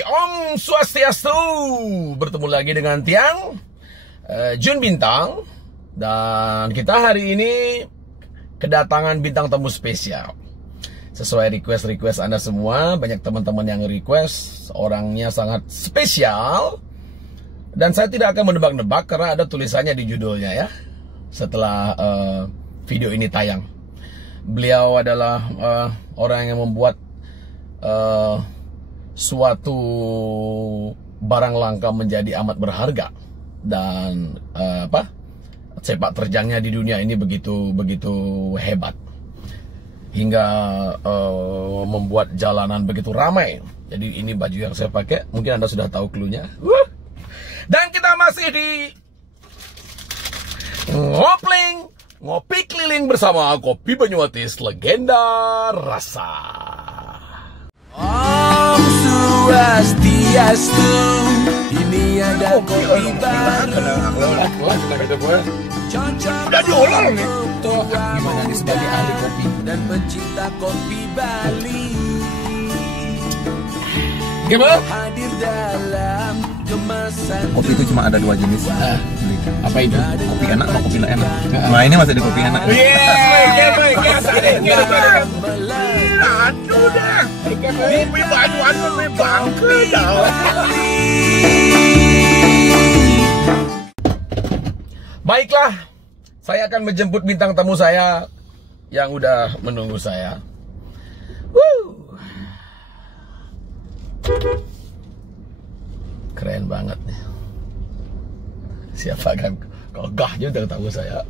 lagi, Om Swastiastu. Bertemu lagi dengan Tiang Jun Bintang. Dan kita hari ini kedatangan bintang tamu spesial. Sesuai request Anda semua, banyak teman-teman yang request, orangnya sangat spesial. Dan saya tidak akan menebak-nebak karena ada tulisannya di judulnya ya. Setelah video ini tayang, beliau adalah orang yang membuat suatu barang langka menjadi amat berharga. Dan sepak terjangnya di dunia ini begitu hebat, hingga membuat jalanan begitu ramai. Jadi ini baju yang saya pakai, mungkin Anda sudah tahu cluenya. Dan kita masih di ngopi keliling bersama Kopi Banyumatis, legenda rasa. Om Swastiastu, ini ada kopi baru. Udah diolah nih. Tuh, gimana nih sebagai ahli kopi dan pencinta kopi Bali. Gimana? Hadir dalam kemasan. Kopi itu cuma ada dua jenis. Apa itu? Kopi enak sama kopi nggak enak. Nah ini masih di kopi enak. Aduh dah. Kopi bajuan kopi bangke dah. Baiklah, saya akan menjemput bintang tamu saya yang udah menunggu saya. Keren banget nih. Siapa kan gagahnya udah tahu saya.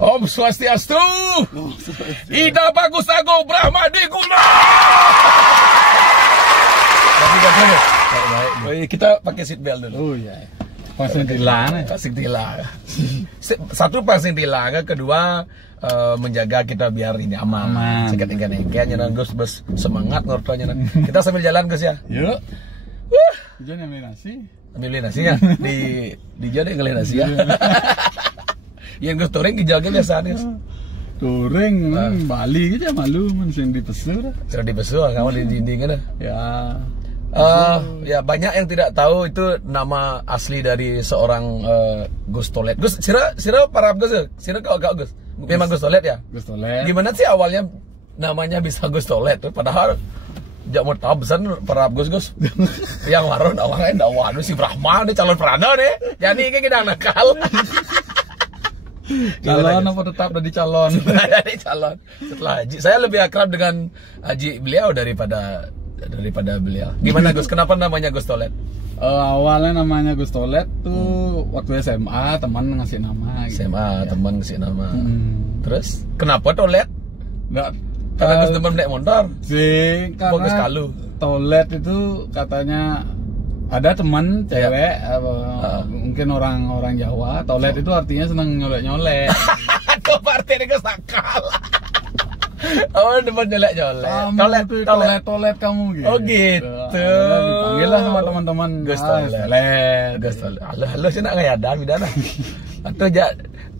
Om Swastiastu. Ida Bagus Ago Brahmadi Guna. Kita pakai seat belt dulu. Oh iya. Pasang tilang. Pasang tilang. Satu pasang tilang, kedua menjaga kita biar ini aman. Sekat-enggan-enggan dan Gus bos semangat ngortonya. Kita sambil jalan Gus ya. Yuk. Jangan ambil nasi. Ambil nasi ya. Di jadi ngelih nasi ya. Yang Gus touring dijaga biasanya. Touring Bali gitu ya malu sing dipesu dah. Sudah dipesu kamu di dinding dah. Ya. Ya banyak yang tidak tahu itu nama asli dari seorang Gus Tolet. Gus, sira para Gus, sira kau Gus. Memang Gus Tolet ya? Gus Tolet. Gimana sih awalnya namanya bisa Gus Tolet? Padahal jak mau tahu besar para Gus. Yang waron awalnya waduh si Brahma nih calon peranda nih. Jadi ini kita nakal. Calon apa tetap dari calon? Dari calon. Setelah haji, saya lebih akrab dengan haji beliau daripada beliau. Gimana Gus? Kenapa namanya Gus Tolet? Awalnya namanya Gus Tolet tuh waktu SMA teman ngasih nama. Gitu. SMA teman ngasih nama. Terus kenapa Tolet? Enggak. Karena Gus teman naik motor. Sih, Gus karena Kalu. Tolet itu katanya ada teman cewek, mungkin orang Jawa. Tolet itu artinya senang nyolek-nyolek. Itu artinya Gus nakal. Oh, depan nyolek-nyolek. Tolet kamu gitu. Oh gitu. Dipanggil lah sama teman-teman. Gus Tolet. Gus Tolet. Halo sih nak ngayadan bidana. Atau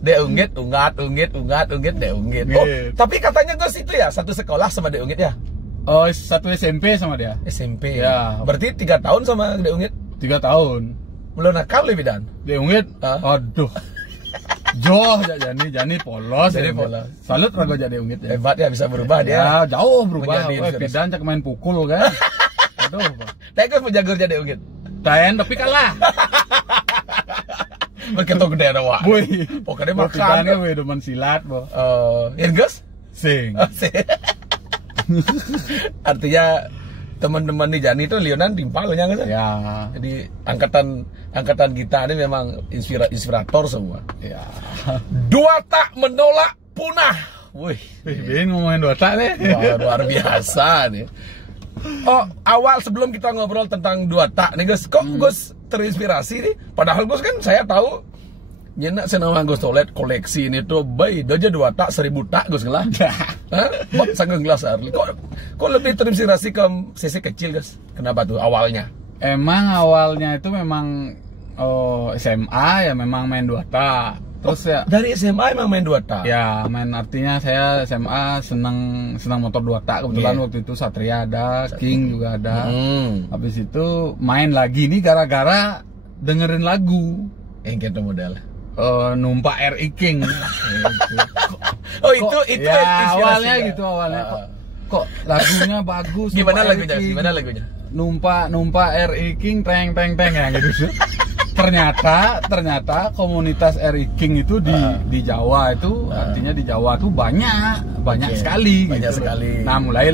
Dek Unggit, ungat, Dek Unggit. Oh, tapi katanya Gus itu ya satu sekolah sama Dek Unggit ya? Oh, satu SMP sama dia. SMP ya. Berarti 3 tahun sama Dek Unggit? 3 tahun. Belum nakal lebih dan. Dek Unggit? Aduh. Joh, Jani polos. Jadi polos. Salut rago jadi Unggit ya. Hebat ya bisa berubah dia. Ya, jauh berubah. Pidan cak main pukul kan. Aduh. Tapi kan menjagur jadi Unggit. Taen tapi kalah. Begitu gede ada wak. Boy. Pokoknya makan. Pidannya we demen silat, Bo. Yang Gus? Sing. Artinya teman-teman di Jani itu Leonan timpalnya kan? Ya. Jadi angkatan kita ini memang inspirator semua. Ya. Dua tak menolak punah. Wih, Bin ngomongin dua tak nih. luar biasa nih. Oh, awal sebelum kita ngobrol tentang dua tak nih Gus, kok Gus terinspirasi nih? Padahal Gus kan saya tahu nyenak senama Gus Tolet koleksi ini tuh bayi aja 2 tak 1000 tak Gus ngelah. Hah? Sangat gelas Arli. Kok lebih terinspirasi ke sisi kecil Gus? Kenapa tuh awalnya? Emang awalnya itu memang SMA ya memang main 2 tak. Terus ya Dari SMA emang main 2 tak? ya main, artinya saya SMA senang motor 2 tak kebetulan. Iya. Waktu itu Satria ada, King juga ada. Habis itu main lagi nih gara-gara dengerin lagu Yang gitu model. numpak RI King. Oh itu ya, inspirasinya. awalnya gitu awalnya kok lagunya bagus. Gimana numpak RI lagunya? King. Gimana lagunya? Numpak RI King teng ya gitu. Ternyata komunitas RI King itu di Jawa itu artinya di Jawa tuh banyak Oke, sekali banyak gitu. sekali. Nah, mulai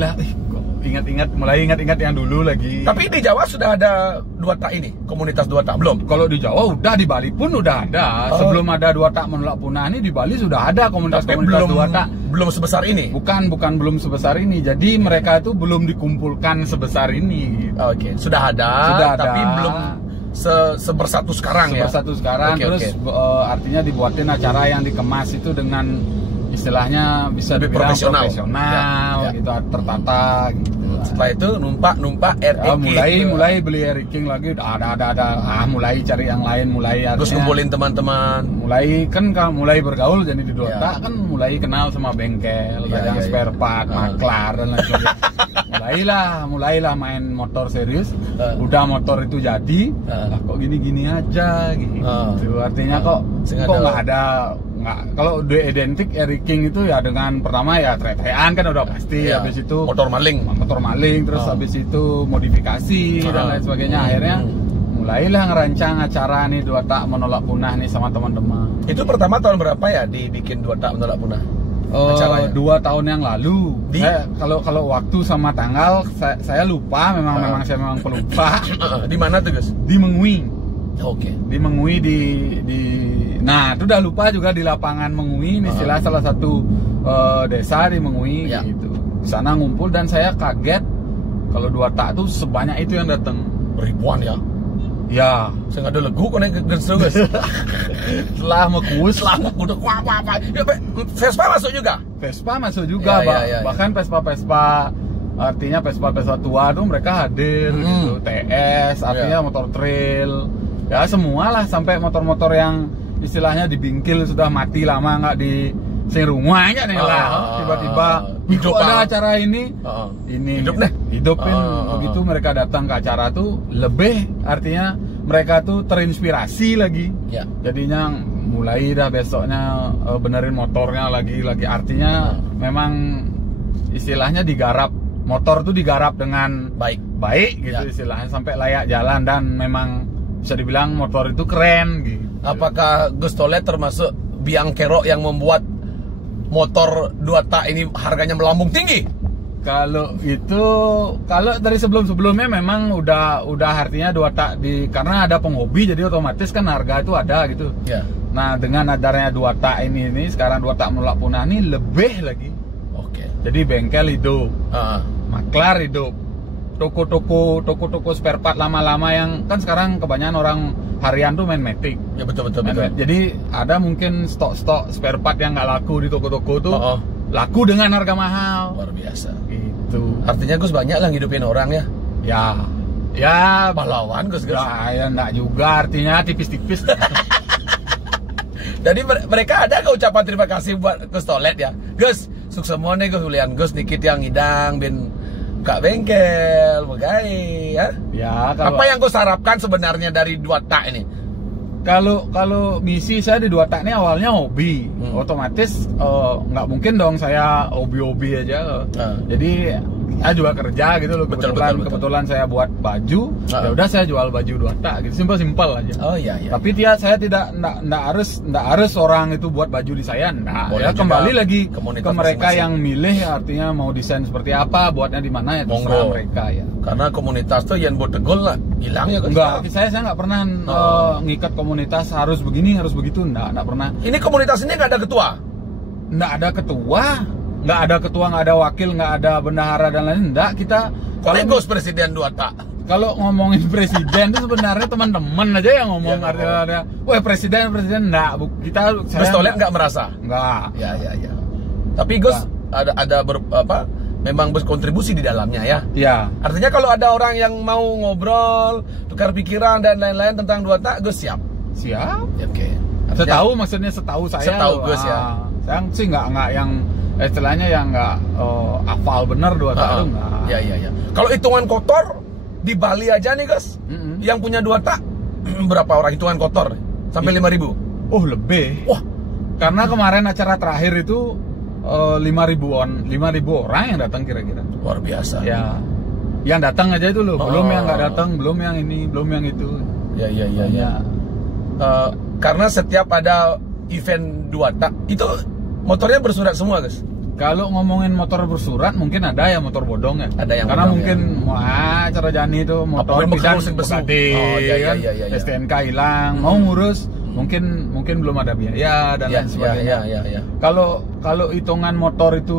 ingat yang dulu lagi. Tapi di Jawa sudah ada 2 tak ini, komunitas 2 tak belum? Kalau di Jawa udah, di Bali pun udah ada. Sebelum ada 2 tak menolak punah ini, di Bali sudah ada Tapi komunitas-komunitas 2 tak. belum sebesar ini. Bukan belum sebesar ini. Jadi mereka itu belum dikumpulkan sebesar ini. Gitu. Oke, sudah ada, tapi belum sebersatu sekarang ya. Sebersatu sekarang. Oke, Terus artinya dibuatin acara yang dikemas itu dengan istilahnya bisa Lebih dibilang profesional. Ya. gitu, tertata gitu. Setelah itu numpak RI King. mulai beli RI King lagi, ada mulai cari yang lain, mulai Terus artinya kumpulin teman-teman. mulai bergaul jadi di 2 Ya. tak kan mulai kenal sama bengkel, Ya, yang ya, spare part, maklar dan lain sebagainya. mulailah main motor serius. Udah motor itu jadi, lah kok gini-gini aja gitu. Artinya kok nggak ada. Kalau udah identik RI King itu ya dengan pertama ya trek-trekan kan udah pasti. Ya. Habis itu motor maling, terus habis itu modifikasi dan lain sebagainya. Akhirnya mulailah ngerancang acara nih 2 tak menolak punah nih sama teman-teman. Itu pertama tahun berapa ya dibikin 2 tak menolak punah? Acaranya? 2 tahun yang lalu. Di? Kalau waktu sama tanggal saya lupa, memang saya memang pelupa. Di mana tuh, Gus? Di Mengui. Oke. Di Mengui nah itu udah lupa juga di lapangan Mengui, istilah salah satu desa di Mengui Ya. gitu. Di sana ngumpul dan saya kaget kalau 2 tak tuh sebanyak itu yang datang. Ribuan ya. Ya, Saya nggak ada legu kok naik ke Gus. setelah mekus, Selama udah wah. Ya, Vespa masuk juga. Vespa masuk juga, Ya. bahkan Vespa artinya Vespa tua tuh mereka hadir gitu. TS artinya motor trail. Ya semualah, sampai motor-motor yang istilahnya dibingkil sudah mati lama nggak di rumahnya nih lah. Tiba-tiba hidup ada acara ini. Ini Hidup deh. hidupin begitu mereka datang ke acara tuh lebih artinya mereka tuh terinspirasi lagi. Ya. Jadinya mulai dah besoknya benerin motornya lagi artinya memang istilahnya digarap, motor tuh digarap dengan baik gitu Ya. istilahnya sampai layak jalan dan memang bisa dibilang motor itu keren gitu. Apakah Gus Tolet termasuk biang kerok yang membuat motor 2 tak ini harganya melambung tinggi? Kalau dari sebelumnya memang udah artinya 2 tak karena ada penghobi jadi otomatis kan harga itu ada gitu. Ya. Nah, dengan adarnya 2 tak ini sekarang 2 tak menolak punah ini lebih lagi. Oke. Jadi bengkel hidup, Ah. maklar hidup, toko-toko spare part lama-lama yang kan sekarang kebanyakan orang harian tuh main Matic. Ya betul. Jadi ada mungkin stok spare part yang nggak laku di toko-toko tuh laku dengan harga mahal. Luar biasa. Itu. Artinya Gus banyak lah ngidupin orang ya. Ya Pahlawan Gus. ya enggak juga, artinya tipis-tipis. Jadi mereka ada ke ucapan terima kasih buat Gus Tolet ya. Gus, sukses semua nih Gus, ulian Gus dikit yang ngidang bin kak bengkel, begai ya. Ya, Apa yang Gus harapkan sebenarnya dari 2 tak ini? Kalau misi saya di 2 tak ini awalnya hobi, otomatis nggak mungkin dong saya hobi aja. Jadi saya juga kerja gitu loh. Betul. Kebetulan saya buat baju, ya udah saya jual baju 2 tak gitu, simpel aja. Oh iya. Tapi saya tidak harus orang itu buat baju di saya, enggak. Boleh Ya juga kembali lagi komunitas ke mereka masing-masing. yang milih, artinya mau desain seperti apa, buatnya di mana ya terserah Monggo. mereka ya. Karena komunitas tuh yang buat tegol lah hilang ya Gus. Enggak, saya nggak pernah ngikat komunitas harus begini, harus begitu, enggak pernah. Ini komunitas ini nggak ada ketua. Nggak ada ketua, nggak ada wakil, nggak ada bendahara dan lain. Enggak, kita Gus presiden 2 tak. kalau ngomongin presiden itu sebenarnya teman-teman aja yang ngomong, Ya, artinya ada, wah presiden enggak, Gus Tolet nggak merasa. Enggak. Ya. Tapi Gus ada memang berkontribusi di dalamnya ya. Ya, Artinya kalau ada orang yang mau ngobrol, tukar pikiran dan lain-lain tentang 2 tak, Gus siap. siap. Oke. Setahu maksudnya setahu saya. Setahu Gus ya. Saya sih nggak yang istilahnya yang nggak hafal bener 2 tak itu nggak. Ya. Kalau hitungan kotor di Bali aja nih Gus, yang punya 2 tak berapa orang hitungan kotor? Sampai 5.000? Oh lebih. Wah, karena kemarin acara terakhir itu 5.000 orang yang datang kira-kira. luar biasa. Ya, yang datang aja itu loh, belum yang nggak datang, belum yang ini, belum yang itu. Ya. Karena setiap ada event 2 tak itu motornya bersurat semua Gus. Kalau ngomongin motor bersurat mungkin ada ya motor bodong ya. Ada yang karena bodong, mungkin wah cara Jani itu motor bekas tidak besu. Iya. STNK hilang, mau ngurus mungkin belum ada biaya dan lain sebagainya. Ya. Kalau hitungan motor itu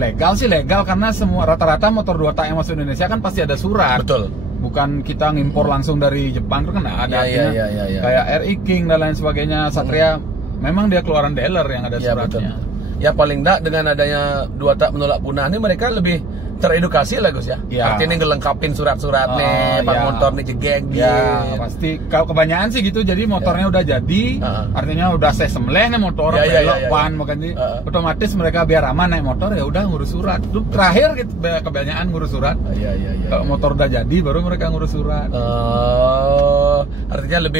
legal sih legal karena semua rata-rata motor 2 tak yang masuk Indonesia kan pasti ada surat. Betul. Bukan kita ngimpor langsung dari Jepang itu kan ada Iya. kayak RI King dan lain sebagainya. Satria memang dia keluaran dealer yang ada suratnya. Betul. Ya paling enggak dengan adanya 2 tak menolak punah ini mereka lebih teredukasi lah Gus ya. Artinya ngelengkapin surat-surat nih, pak motor nih jegeng ya, pasti. Kalau kebanyakan sih gitu, jadi motornya udah jadi, artinya udah saya sembelih nih motor, belok pan, makanya otomatis mereka biar aman naik motor ya udah ngurus surat. Itu terakhir gitu, kebanyakan ngurus surat. Kalau motor udah jadi baru mereka ngurus surat. Artinya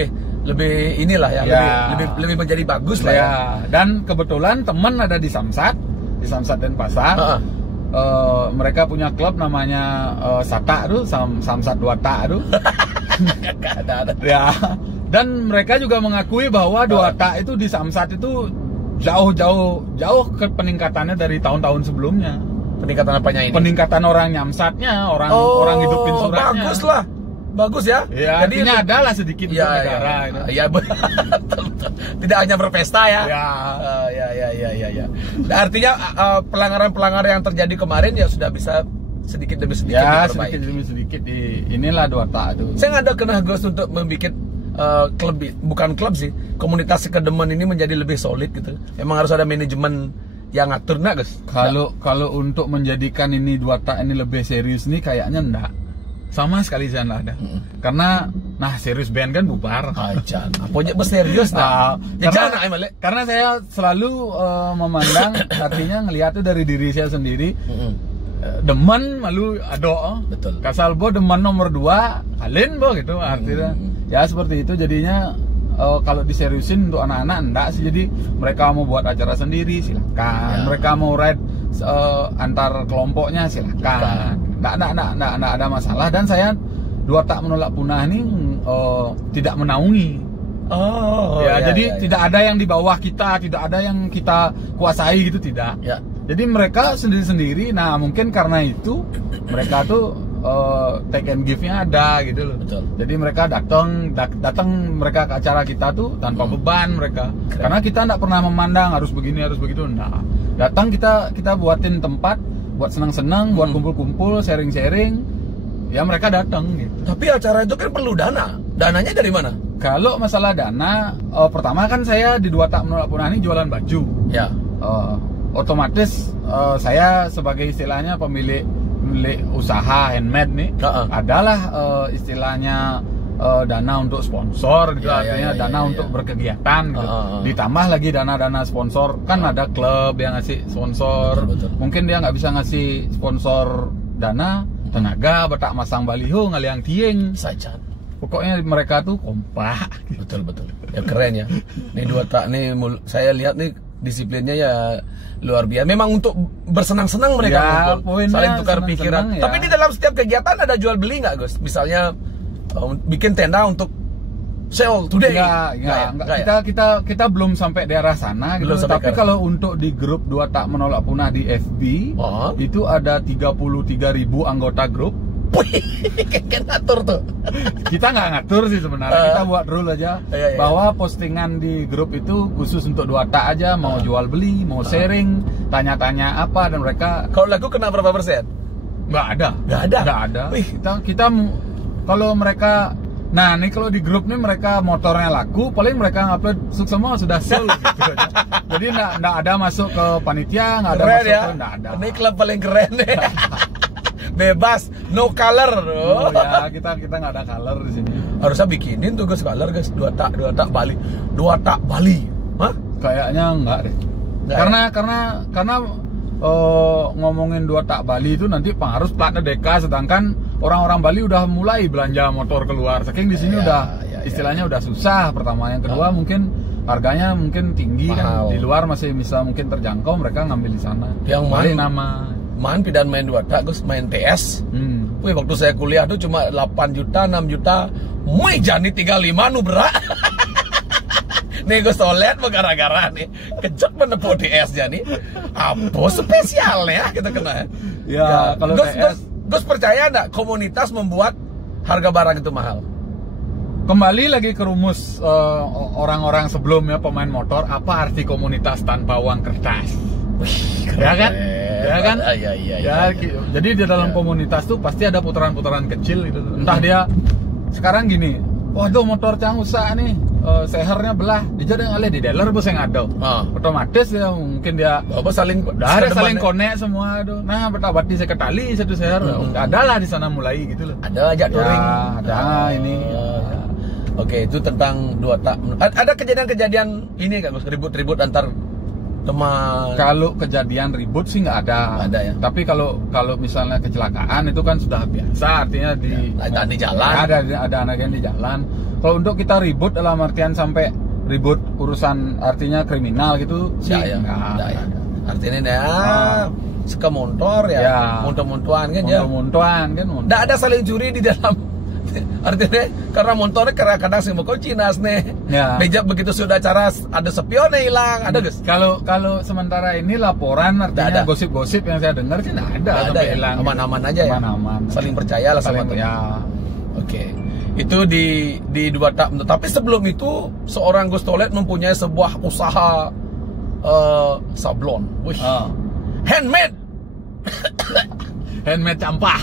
lebih inilah ya, lebih menjadi bagus lah ya. Dan kebetulan teman ada di Samsat Denpasar. Mereka punya klub namanya Sata tuh, Samsat 2 tak tuh. ada. Ya. Dan mereka juga mengakui bahwa 2 tak itu di Samsat itu jauh ke peningkatannya dari tahun-tahun sebelumnya. Peningkatan apanya ini? Peningkatan orang nyamsatnya, orang hidupin suratnya. Bagus lah. Bagus ya. Ya, jadi adalah sedikit untuk negara. Iya, betul. Tidak hanya berpesta ya. Ya. Artinya pelanggaran-pelanggaran yang terjadi kemarin ya sudah bisa sedikit demi sedikit diperbaiki. Sedikit demi sedikit inilah 2 tak itu. Saya nggak ada kena Gus untuk membuat klub, bukan klub sih, komunitas sekedemen ini menjadi lebih solid gitu. Emang harus ada manajemen yang ngatur nak Gus. Kalau untuk menjadikan ini 2 tak ini lebih serius nih kayaknya enggak. Sama sekali saya nggak ada. Karena serius band kan bubar. Aja. Apanya berserius nah. Karena saya selalu memandang artinya ngelihat itu dari diri saya sendiri. Demen malu ado. Betul. Kasalbo demen nomor 2 kalian bo gitu artinya. Ya seperti itu jadinya. Kalau diseriusin untuk anak-anak enggak sih, jadi mereka mau buat acara sendiri silakan. Mereka mau ride antar kelompoknya silakan. Nggak ada masalah. Dan saya 2 tak menolak punah ini tidak menaungi. Jadi tidak ada yang di bawah kita, tidak ada yang kita kuasai gitu, tidak. Jadi mereka sendiri-sendiri. Nah mungkin karena itu mereka tuh take and give-nya ada gitu loh. Betul. Jadi mereka datang mereka ke acara kita tuh tanpa beban mereka. Karena kita nggak pernah memandang harus begini harus begitu. Nah datang kita buatin tempat buat senang-senang, buat kumpul-kumpul, sharing-sharing. Ya mereka datang gitu. Tapi acara itu kan perlu dana. Dananya dari mana? Kalau masalah dana, pertama kan saya di 2 tak menolak punah ini jualan baju. Ya. Otomatis saya sebagai istilahnya pemilik usaha handmade nih, adalah istilahnya dana untuk sponsor gitu, artinya dana untuk berkegiatan gitu. Ditambah lagi dana-dana sponsor, kan ada klub yang ngasih sponsor. Betul. Mungkin dia nggak bisa ngasih sponsor dana, tenaga, betak masang baliho, ngaliang tieng saja. Pokoknya mereka tuh kompak. Betul. Ya keren ya. Nih 2 tak nih saya lihat nih disiplinnya ya luar biasa. Memang untuk bersenang-senang mereka kumpul, saling tukar pikiran. Ya. Tapi di dalam setiap kegiatan ada jual beli nggak Gus? Misalnya bikin tenda untuk sale today. Enggak. Kita belum sampai daerah sana gitu. Tapi kalau untuk di grup 2 tak menolak punah di FB itu ada 33.000 anggota grup. Kayak ngatur tuh. Kita nggak ngatur sih sebenarnya. Kita buat rule aja bahwa postingan di grup itu khusus untuk 2 tak aja. Mau jual beli, mau sharing, tanya-tanya apa, dan mereka. Kalau laku kena berapa persen? Nggak ada. Kita kalau mereka. Nah nih kalau di grup nih mereka motornya laku, paling mereka ngupload semua sudah sell gitu aja. Jadi nggak ada masuk ke panitia, nggak ada keren masuk ya. ke nggak ada. Ini klub paling keren deh. Bebas, no color. Oh ya, kita nggak ada color di sini. Harusnya bikinin tuh guys color guys, dua tak Bali. Hah? Kayaknya enggak deh. Nggak Karena ngomongin 2 tak Bali itu nanti harus platnya DK, sedangkan orang-orang Bali udah mulai belanja motor keluar. Saking di sini istilahnya udah susah. Pertama, yang kedua mungkin harganya mungkin tinggi kan. Di luar masih bisa mungkin terjangkau, mereka ngambil di sana. Yang nama pidan main 2 tak guys, main PS. Wih, waktu saya kuliah tuh cuma 8 juta, 6 juta. Muy jani 35 nu berak. Nih gue solet gara-gara nih kejut menepu DS-nya nih. Apa spesialnya kita kena. Ya, kalau Gus percaya enggak komunitas membuat harga barang itu mahal? Kembali lagi ke rumus orang-orang sebelumnya pemain motor, apa arti komunitas tanpa uang kertas? Ya kan? Ya kan? Ya, jadi di dalam komunitas tuh pasti ada putaran-putaran kecil gitu. Entah dia sekarang gini, waduh motor cang usah nih, sehernya belah, dijadiin oleh di dealer bos yang ada. Otomatis ya mungkin dia saling konek semua itu. Nah, bertabati seketali satu seher. Ada lah di sana mulai gitu loh. Ada ajak touring. Ada ini. Oke, itu tentang 2 tak. Ada kejadian-kejadian ini kan ribut-ribut antar teman. Kalau kejadian ribut sih nggak ada. Ada ya. Tapi kalau misalnya kecelakaan itu kan sudah biasa, artinya di jalan. Ada anak yang di jalan. Kalau untuk kita ribut dalam artian sampai ribut urusan artinya kriminal gitu sih nggak ada. Artinya suka motor ya. Montor-montuan kan ya. Montor-montuan kan. Nggak ada saling curi di dalam. Artinya karena motornya kadang-kadang sih mau cinas nih. Ya. Bejak begitu sudah acara ada spionnya hilang, ada guys. Kalau sementara ini laporan artinya gosip-gosip yang saya dengar sih nggak ada ya. hilang. Aman-aman aja ya. Aman-aman. Saling percaya lah sama ya. Oke. Itu di 2 tak. Tapi sebelum itu seorang Gus Tolet mempunyai sebuah usaha sablon. Wih. Handmade. Handmade campah.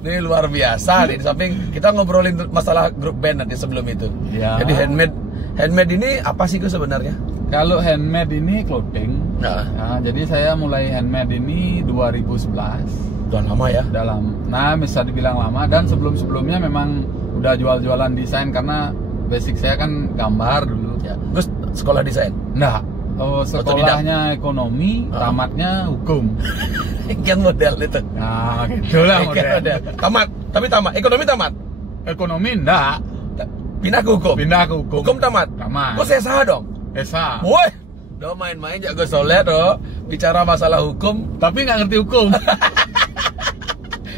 Ini luar biasa nih. Di samping kita ngobrolin masalah grup band nanti sebelum itu. Ya. Jadi handmade ini apa sih Gus sebenarnya? Kalau handmade ini clothing. Nah, jadi saya mulai handmade ini 2011. Udah lama ya? Nah, bisa dibilang lama. Dan sebelum-sebelumnya memang udah jual-jualan desain karena basic saya kan gambar dulu. Ya. Gus sekolah desain? Nah, sekolahnya ekonomi, tamatnya hukum. Kan model itu. Nah, gitulah model. Tamat. Ekonomi tamat. Ekonomi enggak. Pindah ke hukum. Hukum tamat. Gue sesa dong. Sesa. Woi, udah main-main jago solet bicara masalah hukum, tapi nggak ngerti hukum.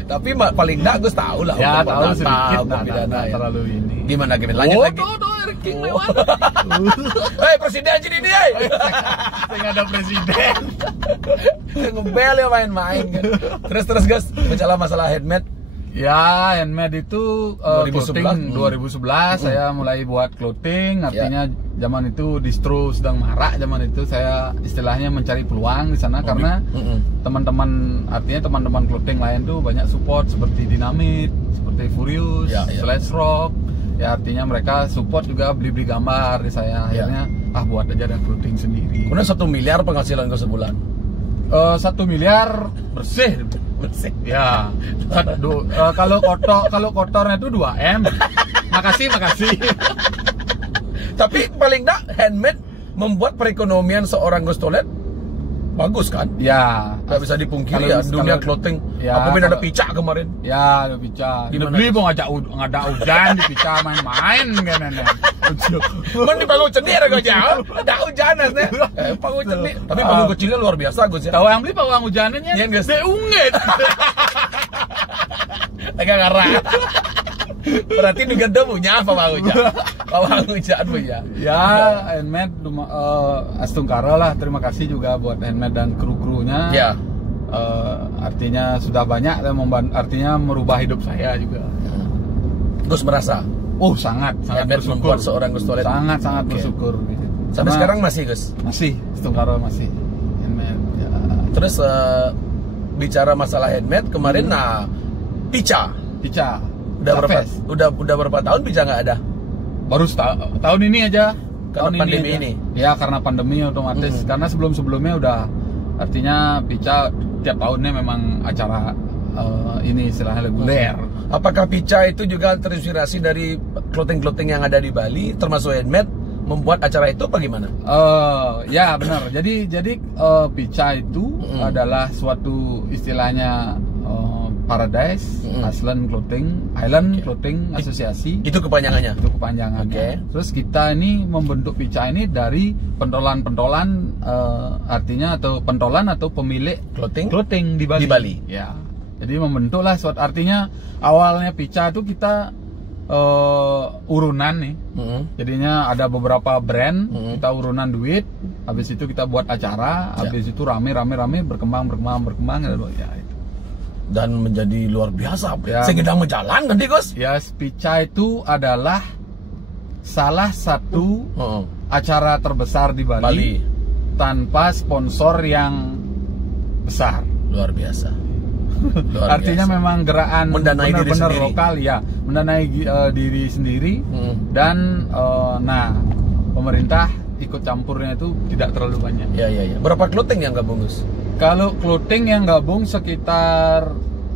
Tapi paling enggak gue tahu lah. Ya, tahu sedikit. Pidana ya. Terlalu ini. Gimana lanjut lagi. King lewat. Hei presiden jadi dia. Saya nggak ada presiden. Ngebel ya main-main. Terus guys, bicara masalah handmade. Ya, handmade itu 2011 saya mulai buat clothing. Artinya zaman itu distro sedang marak. Zaman itu saya istilahnya mencari peluang di sana karena teman-teman clothing lain tuh banyak support seperti Dynamit, seperti Furious, Slash Rock. Ya, artinya mereka support juga beli-beli gambar di saya. Akhirnya buat aja dan clothing sendiri. Kemudian 1 miliar penghasilan ke sebulan. 1 miliar bersih. Ya. Kalau kotornya itu 2 M. Makasih. Tapi paling enggak handmade membuat perekonomian seorang Gus Tolet bagus kan? Ya. Gak bisa dipungkiri ya dunia clothing. Apa ada picak kemarin? Ya, ada picak. Beli mau ngajak hujan di picak main-main kan. Kan di panggung cenir aja jauh. Ada hujan nih. Panggung cenir. Tapi panggung kecilnya luar biasa Gus ya. Tahu yang beli panggung hujannya? Iya Gus. Ungit. Agak ngarah. Berarti juga dia punya apa Bang Hujan punya. Ya, handmade Astungkara lah. Terima kasih juga buat handmade dan kru-krunya. Ya. Artinya sudah banyak artinya merubah hidup saya juga. Gus merasa sangat handmade bersyukur. membuat seorang Gus Tolet Sangat bersyukur gitu. Sampai sekarang masih Gus? Masih, Astungkara masih handmade. Ya. Terus bicara masalah handmade kemarin Pica. Udah berapa tahun Pica nggak ada? Baru tahun ini aja. Karena pandemi ini. Ya, karena pandemi otomatis. Karena sebelumnya udah Artinya Pica tiap tahunnya memang acara ini istilahnya reguler. Apakah Pica itu juga terinspirasi dari clothing-clothing yang ada di Bali, termasuk handmade, membuat acara itu bagaimana? Ya benar. Jadi Pica itu adalah suatu istilahnya Paradise Island Clothing Associasi. Itu kepanjangannya. Itu kepanjangannya. Terus kita ini membentuk Pica ini dari pentolan-pentolan, artinya atau pentolan atau pemilik clothing di Bali. Ya. Jadi membentuklah suatu, artinya awalnya Pica itu kita urunan nih. Jadinya ada beberapa brand, kita urunan duit, habis itu kita buat acara, habis itu rame berkembang ya itu. Dan menjadi luar biasa. Ya. Segedang berjalan nanti, Gus. Ya, Pica itu adalah salah satu acara terbesar di Bali tanpa sponsor yang besar. Luar biasa. Artinya memang gerakan mendanai diri sendiri. Lokal ya, mendanai diri sendiri dan pemerintah ikut campurnya itu tidak terlalu banyak. Ya. Berapa clothing yang gabung, Gus? Kalau clothing yang gabung sekitar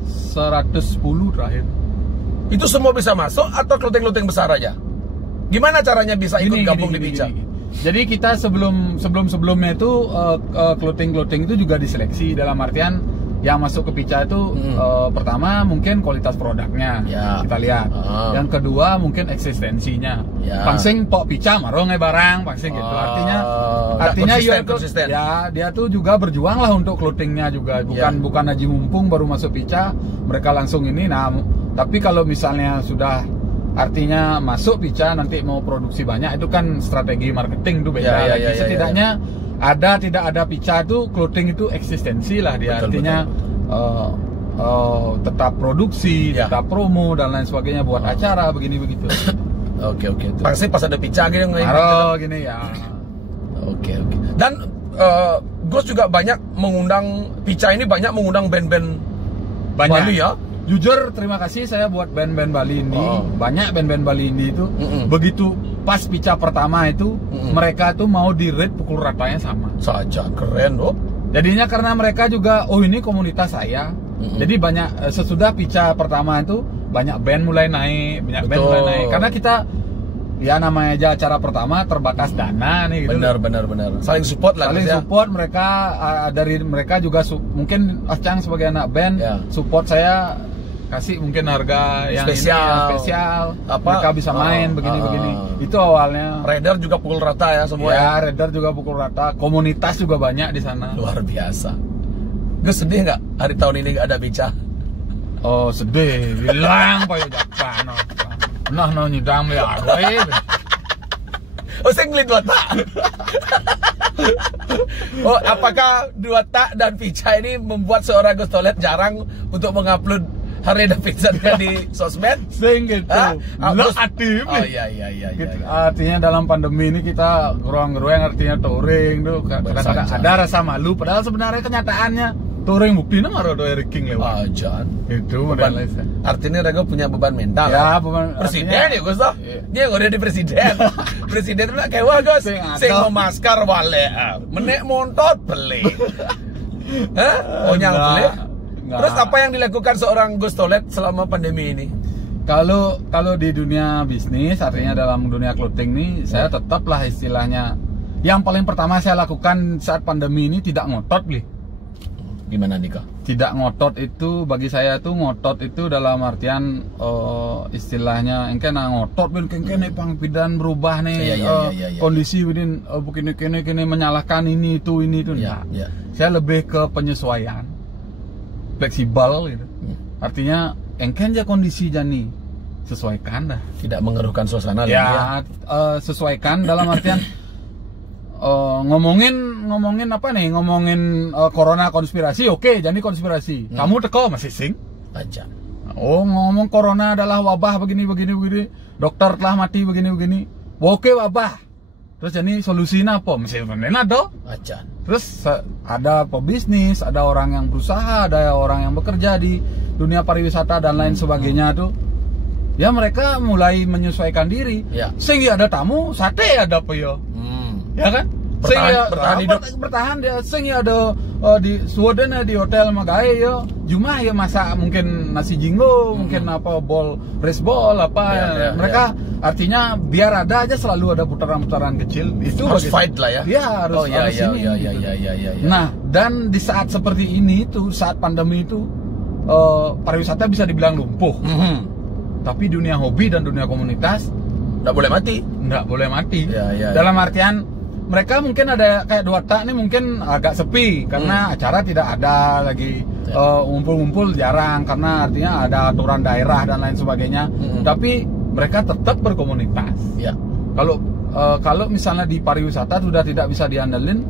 110 terakhir. Itu semua bisa masuk atau clothing besar aja? Gimana caranya bisa ikut gabung di Pica? Jadi kita sebelumnya itu clothing itu juga diseleksi, dalam artian yang masuk ke Pica itu pertama mungkin kualitas produknya kita lihat. Yang kedua mungkin eksistensinya. Pangsing pok Pica marong barang pangsing gitu. Artinya konsisten. Ya dia tuh juga berjuang lah untuk clothingnya juga. Bukan aji mumpung baru masuk Pica mereka langsung ini. Nah, tapi kalau misalnya sudah artinya masuk Pica nanti mau produksi banyak, itu kan strategi marketing tuh beda lagi. Setidaknya tidak ada Pica itu clothing itu eksistensi lah dia. Artinya tetap produksi, tetap promo dan lain sebagainya buat acara begini begitu. Oke. Pasti pas ada Pica gitu gini ya. Oke. Dan Gus juga banyak mengundang, Pica ini banyak mengundang band-band Bali ya. Jujur terima kasih saya buat band-band Bali ini. Banyak band-band Bali ini itu begitu pas Pica pertama itu mereka tuh mau di rate pukul ratanya sama. Saja keren loh. Jadinya karena mereka juga ini komunitas saya. Jadi banyak sesudah Pica pertama itu banyak band mulai naik, karena kita ya namanya aja acara pertama terbatas dana nih gitu. Benar. Saling support lah. Support mereka, dari mereka juga mungkin Acang sebagai anak band support saya, kasih mungkin harga yang spesial mereka bisa main begini. Itu awalnya. Rider juga pukul rata ya semua. Rider juga pukul rata. Komunitas juga banyak di sana. Luar biasa. Gus sedih nggak hari tahun ini nggak ada Pica? Oh sedih, bilang Pak Japan. Nah nyidam ya. Saya ngelit Dua Tak. Apakah Dua Tak dan Pica ini membuat seorang Gus Tolet jarang untuk mengupload hari Davidson di sosmed? Sing gitu. Lo aktif. Iya. Gitu. Artinya dalam pandemi ini kita geruang-geruang, artinya touring tuh. Kadang-kadang ada rasa malu, padahal sebenarnya kenyataannya touring buktinya ngaruh do Eric King lewat. Itu artinya Rego punya beban mental. Ya, beban presiden ya Gus toh. Dia nggak jadi presiden. Presiden itu nak kewa Gus. Sing memaskar wale. Menek montot beli. Onyang beli. Terus apa yang dilakukan seorang Gus Tolet selama pandemi ini? Kalau di dunia bisnis, artinya dalam dunia clothing nih, saya tetaplah istilahnya. Yang paling pertama saya lakukan saat pandemi ini tidak ngotot beli. Gimana nih kak? Tidak ngotot itu bagi saya tuh ngotot itu dalam artian istilahnya engke ngotot engke pang pidan berubah nih kondisi begini menyalahkan ini itu. Saya lebih ke penyesuaian, fleksibel gitu. Artinya engke aja kondisi jani sesuaikan dah. Tidak mengeruhkan suasana ya. Sesuaikan dalam artian ngomongin apa nih? Ngomongin corona konspirasi, oke, jadi konspirasi. Kamu teko masih sing aja. Ngomong corona adalah wabah begini. Dokter telah mati begini. Oke wabah. Terus jadi solusinya apa? Masih bener ada. Aja. Terus ada pebisnis, ada orang yang berusaha, ada orang yang bekerja di dunia pariwisata dan lain sebagainya tuh. Ya mereka mulai menyesuaikan diri. Sehingga ada tamu, sate ada apa ya? Ya kan? Bertahan hidup. Bertahan dia. Sehingga ada di Sweden di hotel magae yo cuma ya masak mungkin nasi jinggo, mungkin apa rice ball apa mereka artinya biar ada aja selalu ada putaran-putaran kecil itu harus fight lah ya. Iya harus ini. Nah, dan di saat seperti ini itu saat pandemi itu pariwisata bisa dibilang lumpuh. Tapi dunia hobi dan dunia komunitas nggak boleh mati. Nggak boleh mati. Ya. Dalam artian mereka mungkin ada kayak Dwata nih mungkin agak sepi karena acara tidak ada lagi, ngumpul-ngumpul jarang karena artinya ada aturan daerah dan lain sebagainya. Tapi mereka tetap berkomunitas. Ya. Kalau misalnya di pariwisata sudah tidak bisa diandelin.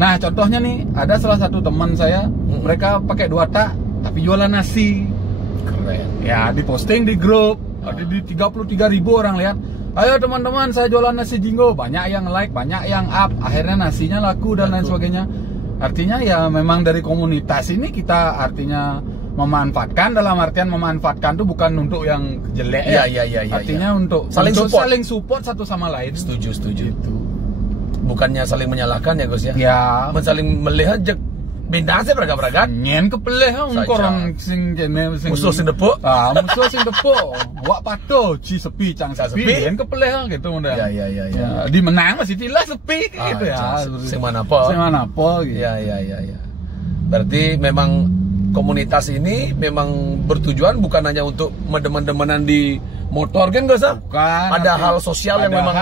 Nah contohnya nih ada salah satu teman saya, mereka pakai Dwata tapi jualan nasi. Keren. Ya diposting di grup, ada di 33.000 orang lihat. Ayo teman-teman saya jualan nasi jinggo, banyak yang like, banyak yang up, akhirnya nasinya laku dan lain sebagainya. Artinya ya memang dari komunitas ini kita artinya memanfaatkan, dalam artian memanfaatkan itu bukan untuk yang jelek ya. Artinya untuk saling support satu sama lain. Setuju. Gitu. Bukannya saling menyalahkan ya Gus ya. Ya, saling melihat bintang saya beragam-beragam. Nyen kepeleh orang sing jene sing musuh sing depuk. Musuh sing depuk. Wak pato ci sepi cang sepi. Nyen kepeleh gitu model. Ya. Di menang masih tilah sepi gitu ya. Sing mana po gitu. Ya. Berarti memang komunitas ini memang bertujuan bukan hanya untuk demen-demenan di motor kan Gus? Bukan. Ada hal sosial yang memang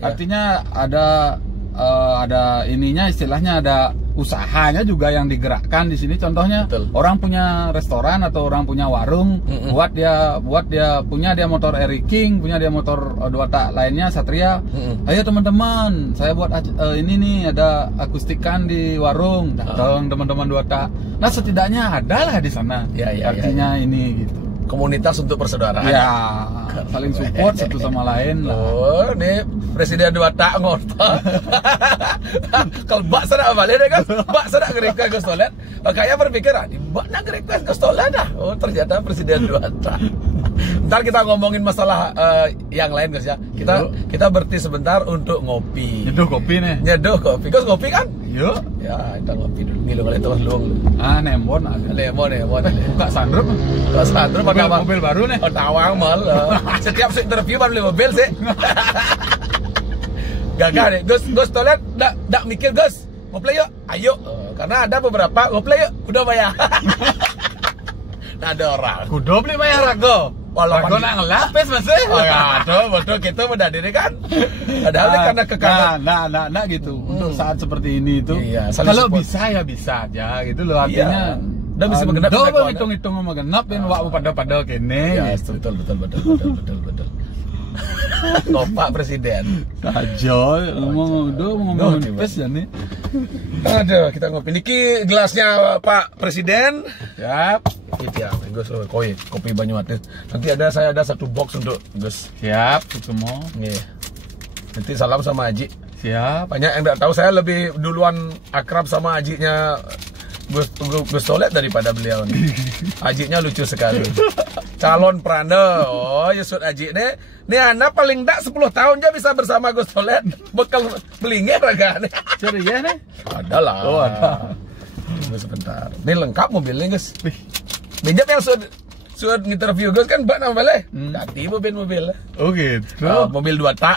artinya ada ininya istilahnya ada usahanya juga yang digerakkan di sini. Contohnya orang punya restoran atau orang punya warung, buat dia punya motor Eric King, punya dia motor Dwata lainnya Satria. Ayo teman-teman, saya buat ini nih ada akustikan di warung, datang teman-teman Dwata. Nah setidaknya adalah di sana. Artinya ini gitu. Komunitas untuk persaudaraan. Ya, saling support satu sama lain lah. Oh, ini Presiden Dwata ngotot. Kalau bak sana balik deh kan, bak sana request ke Stolet. Kayaknya berpikir, bak nak request ke Stolet dah. Oh, ternyata Presiden Dwata. Ntar kita ngomongin masalah yang lain Gus ya. Kita berhenti sebentar untuk ngopi. Nyeduh kopi nih. Nyeduh kopi. Gus ngopi kan? Yuk. Ya, kita ngopi dulu. Ngilu kali terus luang. Nembon ada. Lemon. Buka sandrum. Mobil baru nih. Oh, tawang mal. Setiap interview baru beli mobil sih. Gagah deh. Gus toilet dak mikir Gus. Mau play yuk? Ayo. Karena ada beberapa mau play yuk. Udah bayar. Nah, ada orang. Kudu beli bayar rago. Walaupun nak ngelapis masih. Oh ya, betul kita berdiri kan. Padahal karena kekang. Nah gitu. Untuk saat seperti ini itu. Iya, kalau bisa ya bisa aja gitu loh artinya. Udah bisa menggenap. Udah hitung-hitung sama genap yang wak pada kene. Ya, betul. Pak Presiden. Tajol ngomong pes ya nih. Aduh, kita ngopi. Niki gelasnya Pak Presiden. Siap. Itu ya, Gus kopi Banyumatis. Nanti saya ada satu box untuk Gus. Siap, semua. Nih. Nanti salam sama Haji. Siap. Banyak yang enggak tahu saya lebih duluan akrab sama Hajinya Gus Tolet daripada beliau nih. Hajinya lucu sekali. Calon pranda. Oh, Yusuf Haji nih. Nih anak paling enggak 10 tahun aja bisa bersama Gus Tolet. Bekal belingnya raga nih. Ceria nih? Ada lah. Oh, ada. Tunggu sebentar. Ini lengkap mobilnya, Gus. Minjam yang sudah interview Gus kan bak nama balik. Tadi mobil. Oh gitu. Mobil 2 tak.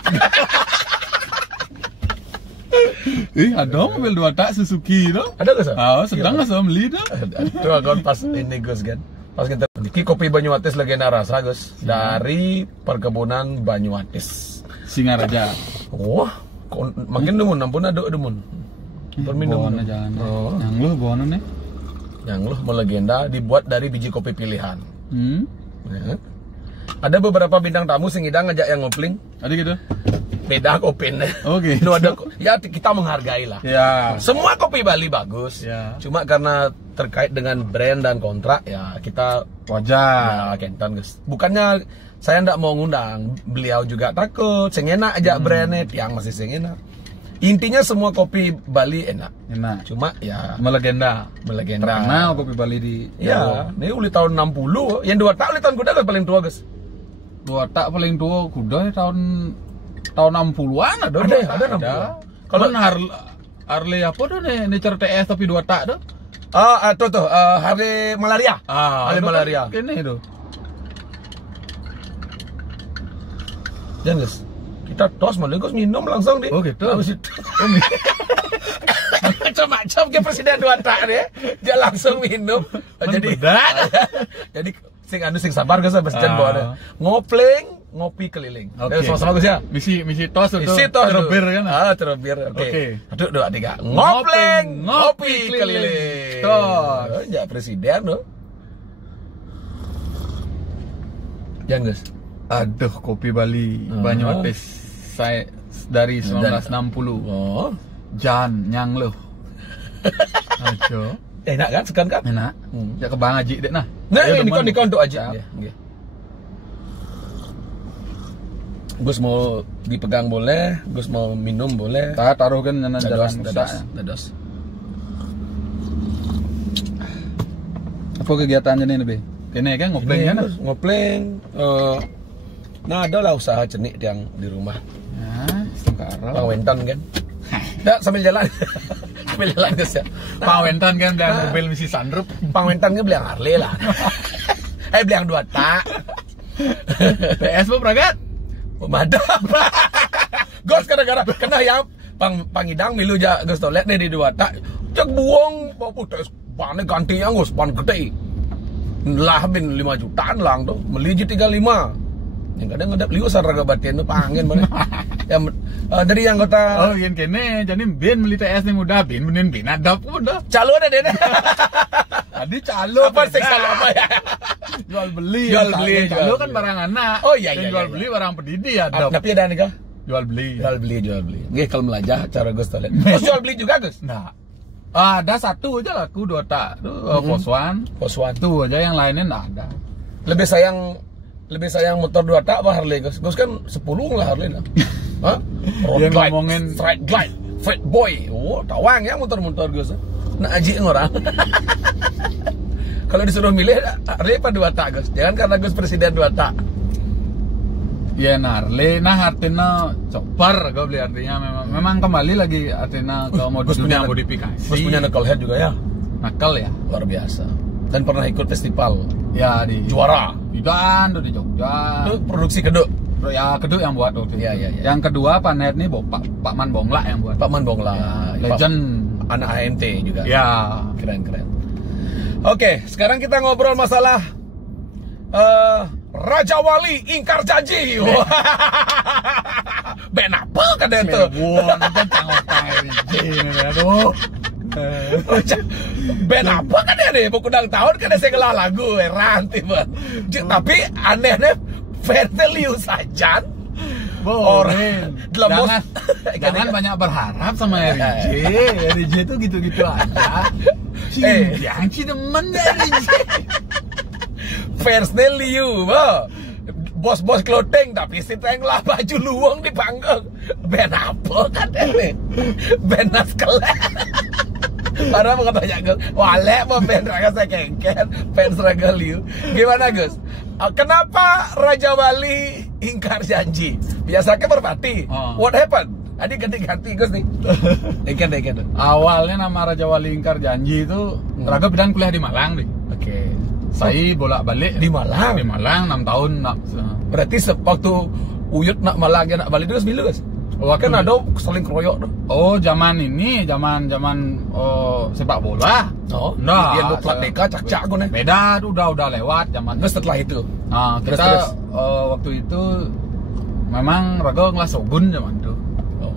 Ada mobil 2 tak Suzuki itu. Ada Gus? Sedang nggak beli itu. Itu akan pas ini Gus kan. Pas kita ini kopi Banyumatis legenda rasa Gus dari perkebunan Banyumatis. Singaraja. Wah, makin demun ampun ada demun. Berminum aja. Yang lu bawa nih. Yang lu melegenda dibuat dari biji kopi pilihan. Ya. Ada beberapa bintang tamu sing idang ngajak yang ngopling. Ada gitu. Beda kopinya. Oke. Ya kita menghargai lah. Ya. Semua kopi Bali bagus. Ya. Cuma karena terkait dengan brand dan kontrak ya kita wajar. Ya, kenton Gus. Bukannya saya ndak mau ngundang, beliau juga takut. Sing enak aja brandnya, yang masih sing enak. Intinya semua kopi Bali enak. Cuma ya melegenda. Karena kopi Bali di ya, ini uli tahun 60. Yang 2 tak uli tahun kuda paling tua, Gus. 2 tak paling tua kuda tahun 60-an ada. Kalau Harley apa tuh nih TS tapi 2 tak tuh? Tuh, Harley malaria. Harley malaria. Kene itu. Jangan guys, kita tos malah guys minum langsung deh. Oh gitu. Habis itu. Macam-macam ke presiden 2 tak deh. Dia langsung minum. Jadi jadi sing sabar guys presiden bawa deh. Ngopi keliling. Oke. Sama-sama guys ya. Misi tos itu. Isi tos terobir kan. Terobir. Oke. Oke. 1, 2, 3. Ngopi keliling. Tos. Ya presiden loh. Jangan guys. Aduh, kopi Bali Banyuates. Saya dari 1960. Oh. Jan nyang loh. Aduh. Enak kan sekan kan? Enak. Ya ke Bang Haji dek nah. Nah, Ayo, ini teman. kon untuk aja. Siap. Nggih. Gus mau dipegang boleh, Gus mau minum boleh. Taruh kan jalan Dados. Apa kegiatannya nih, Be? Kene kan ngopleng kan? Ngopleng. Nah, ada lah usaha cenik yang di rumah. Nah, sekarang. Pangwentan kan. Dah sambil jalan. Sambil jalan Gus ya. Pangwentan kan beli mobil misi sunroof. Pangwentan kan beli Harley lah. Beli yang 2 tak. PS bu pragat. Pemadam. Gus gara-gara kena yang pangidang milu ja Gus toilet deh di 2 tak. Cek buang putes pane ganti yang Gus pan gede. Lah bin 5 jutaan lang tuh. Beli J35. Yang kadang ada liu sarga batin tuh pangen mana. Yang dari anggota Oh, yang kene jadi bin beli TS nih muda bin adap udah. calo ada deh. Tadi calo Apa sih calo apa ya? Jual beli. Jual Calo beli. kan barang anak. Oh, iya, Yang iya, jual iya. beli barang pendidi adap. Tapi ada nih kah? Jual beli. Jual beli. Nggih kalau melajah cara Gus toilet. Gus jual beli juga Gus. Nah. Ada 1 aja laku 2 tak. Tuh Poswan. Poswan. Tuh aja yang lainnya enggak ada. Lebih sayang motor 2 tak apa Harley Gus? Gus kan 10 lah Harley nah. Hah? Dia ngomongin straight glide, fat boy. Oh, tawang ya motor-motor Gus. Nak aji orang. Kalau disuruh milih Harley apa 2 tak Gus? Jangan karena Gus presiden 2 tak. Ya Harley, nah artinya copar gue beli artinya memang kembali lagi artinya kalau mau Gus dunia punya modifikasi. Gus punya knucklehead juga ya. Nakal ya. Luar biasa. Dan pernah ikut festival Ya di juara. Bidan tuh di Jogja. Itu produksi keduk. Ya kedua yang buat waktu itu. Iya. Yang kedua Panet nih Pak Man Bongla yang buat. Pak Man Bongla. Legend. Anak AMT juga. Ya. Keren. Oke, sekarang kita ngobrol masalah Raja Wali ingkar janji. Ben apa kan itu? Kan tangotang aduh. Ben apa kan ya nih? Pokudang tahun kan saya ngelah lagu heran tiba. Tapi anehnya Vertelius saja. Boring. Jangan banyak berharap sama RJ. RJ itu gitu-gitu aja. Yang demen RJ. Fansnya Liu, bos-bos clothing tapi si teng lah baju luang di panggung. Ben apa kan ini? Ben Naskelet. Padahal mau katanya Gus, walek mau ben raga saya kengken, fans raga Liu. Gimana Gus? Kenapa Raja Wali ingkar janji? Biasanya berpati. What happened? Adik ganti Gus nih. Ikan. Awalnya nama Raja Wali ingkar janji itu Raga Bidan kuliah di Malang deh. Oke. Saya bolak-balik Di Malang? Di Malang 6 tahun Berarti waktu Uyut nak Malang nak balik terus milu Gus? Kan ada saling keroyok tuh. Oh, zaman sepak bola. Oh, nah, dia lu plat deka cak-cak gue nih. Beda, udah lewat zaman. Terus setelah itu. Nah, kita waktu itu memang Raga ngelas Sogun zaman itu.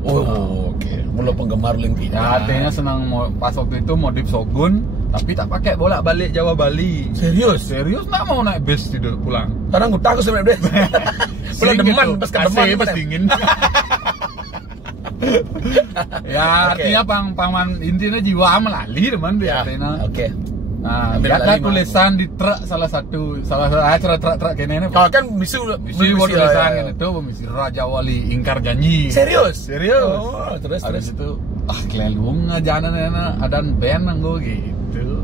Oke. Mula penggemar Limpia. Ya, artinya senang pas waktu itu modif Sogun, tapi tak pakai bolak-balik Jawa Bali. Serius Nggak mau naik bis tidur pulang. Karena gue takut sebenarnya. Pulang deman, pas kedeman pas dingin. Ya, artinya paman intinya jiwa melali teman dia artinya. Oke. Nah, ada tulisan di truk salah satu truk kene. Kalau kan misi tulisan kan itu misi Raja Wali ingkar janji. Serius. Oh, terus itu kelelung ajanan adan band nanggo gitu.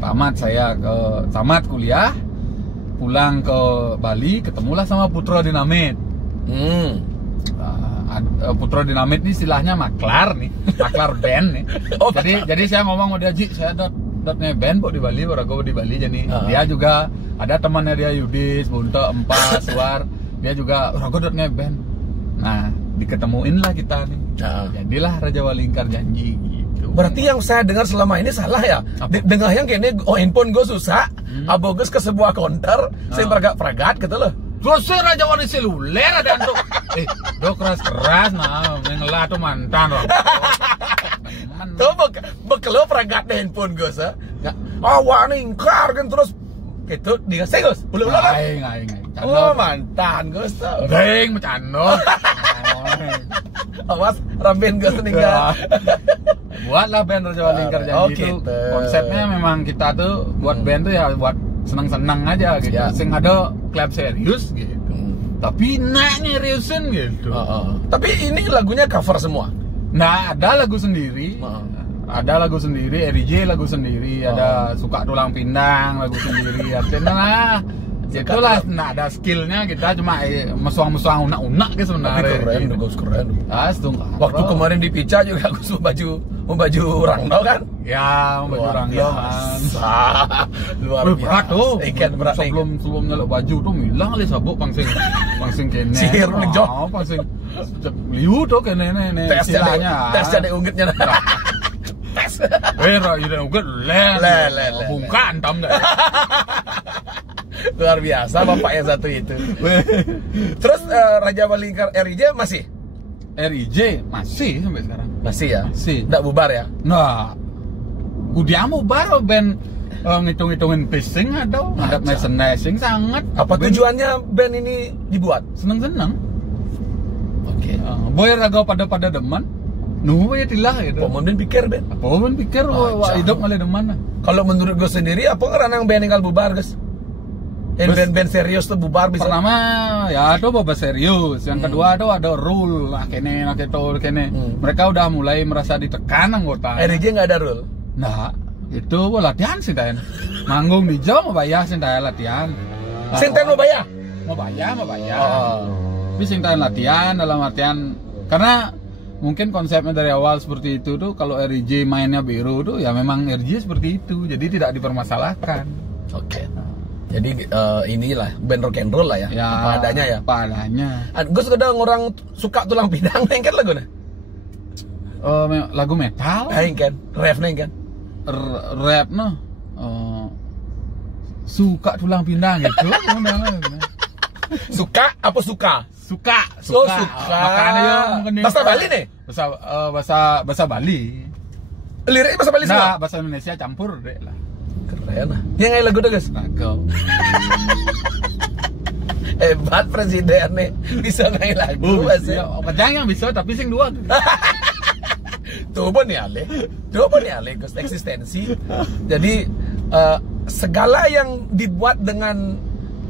Tamat kuliah, pulang ke Bali, ketemulah sama Putra Dinamit. Putra Dinamit ini istilahnya maklar nih, maklar band nih. Oh, jadi saya ngomong sama dia, Ji, saya dotnya band kok di Bali, Warago di Bali. Jadi dia juga ada temannya dia, Yudis, Bunto, Empas, Suar, dia juga Warago dotnya band. Nah, diketemuin lah kita nih. Jadilah Raja Walingkar Janji gitu. Berarti yang saya dengar selama ini salah ya? Dengar yang kayaknya handphone gue susah, abogus ke sebuah counter, saya peragat gitu loh. Terus Raja Wali seluler ada tuh. Do keras-keras nah, mengelah tuh mantan loh. Tuh bekelo peragat handphone gue sa. Awak nih ingkar kan terus gitu dia Gus. Ulah kan? Ngai. Oh, mantan Gus tuh. Beng bercanda. Awas Raben Gus meninggal. Buatlah band Raja Walingkar Janji itu. Konsepnya memang kita tuh buat band tuh ya buat senang-senang aja gitu. Sing ada klub serius gitu. Tapi naknya seriusin gitu. Tapi ini lagunya cover semua. Nah, ada lagu sendiri. Ada lagu sendiri, RJ lagu sendiri, ada Suka Tulang Pindang lagu sendiri. Artinya itulah, nah ada skillnya kita cuma mesuang-mesuang unak-unak gitu sebenarnya. Keren. Waktu Bro. kemarin di Pica juga aku mau baju Rangdo kan? Ya, baju Rangdo kan. Luar biasa. Berat tuh. Ikan berat. Sebelum nyeluk baju tuh milang kali sabuk pangsing kene. Sihir ngejok. Pangsing liu tuh kene Tes jadi unggitnya. Tes. Udah unggit le. Bungkan tam dah. Luar biasa bapak yang satu itu. Terus Raja Walingkar RJ masih? RJ masih sampai sekarang. Masih ya? Masih. Nggak bubar ya? Nah, udah mau baru band ngitung-ngitungin pising atau ada merchandising sangat. Apa tujuannya band ini dibuat? Seneng-seneng. Oke. Boy raga pada deman. Nuh ya tilah gitu. Pemen pikir band. Pemen pikir wah hidup malah deman. Kalau menurut gue sendiri apa karena band tinggal bubar guys? Band-band serius tuh bubar bisa. Pertama ya itu boba serius. Yang kedua itu ada rule lah kene. Mereka udah mulai merasa ditekan anggota. RJ nggak ada rule. Nah, itu latihan sih Dan. Manggung di Jawa mau bayar sih latihan. Sinten mau bayar? Mau bayar. Tapi sing latihan dalam artian karena mungkin konsepnya dari awal seperti itu tuh kalau RJ mainnya biru tuh ya memang RJ seperti itu. Jadi tidak dipermasalahkan. Oke. Jadi inilah band rock and roll lah ya. Apa adanya ya. Apa adanya. Gue suka orang suka tulang pindang neng kan lagu nih. Lagu metal. Neng kan, rap neng kan. Rap no. Suka tulang pindang gitu. Suka apa suka? Suka. Makanya bahasa Bali nih. Bahasa Bali. Liriknya bahasa Bali semua. Nah, bahasa Indonesia campur deh lah. Keren lah. Yang ngai lagu tuh guys. Lagu. Hebat presiden nih. Bisa ngai lagu. Kadang yang bisa tapi sing dua. Coba nih ale guys eksistensi. Jadi segala yang dibuat dengan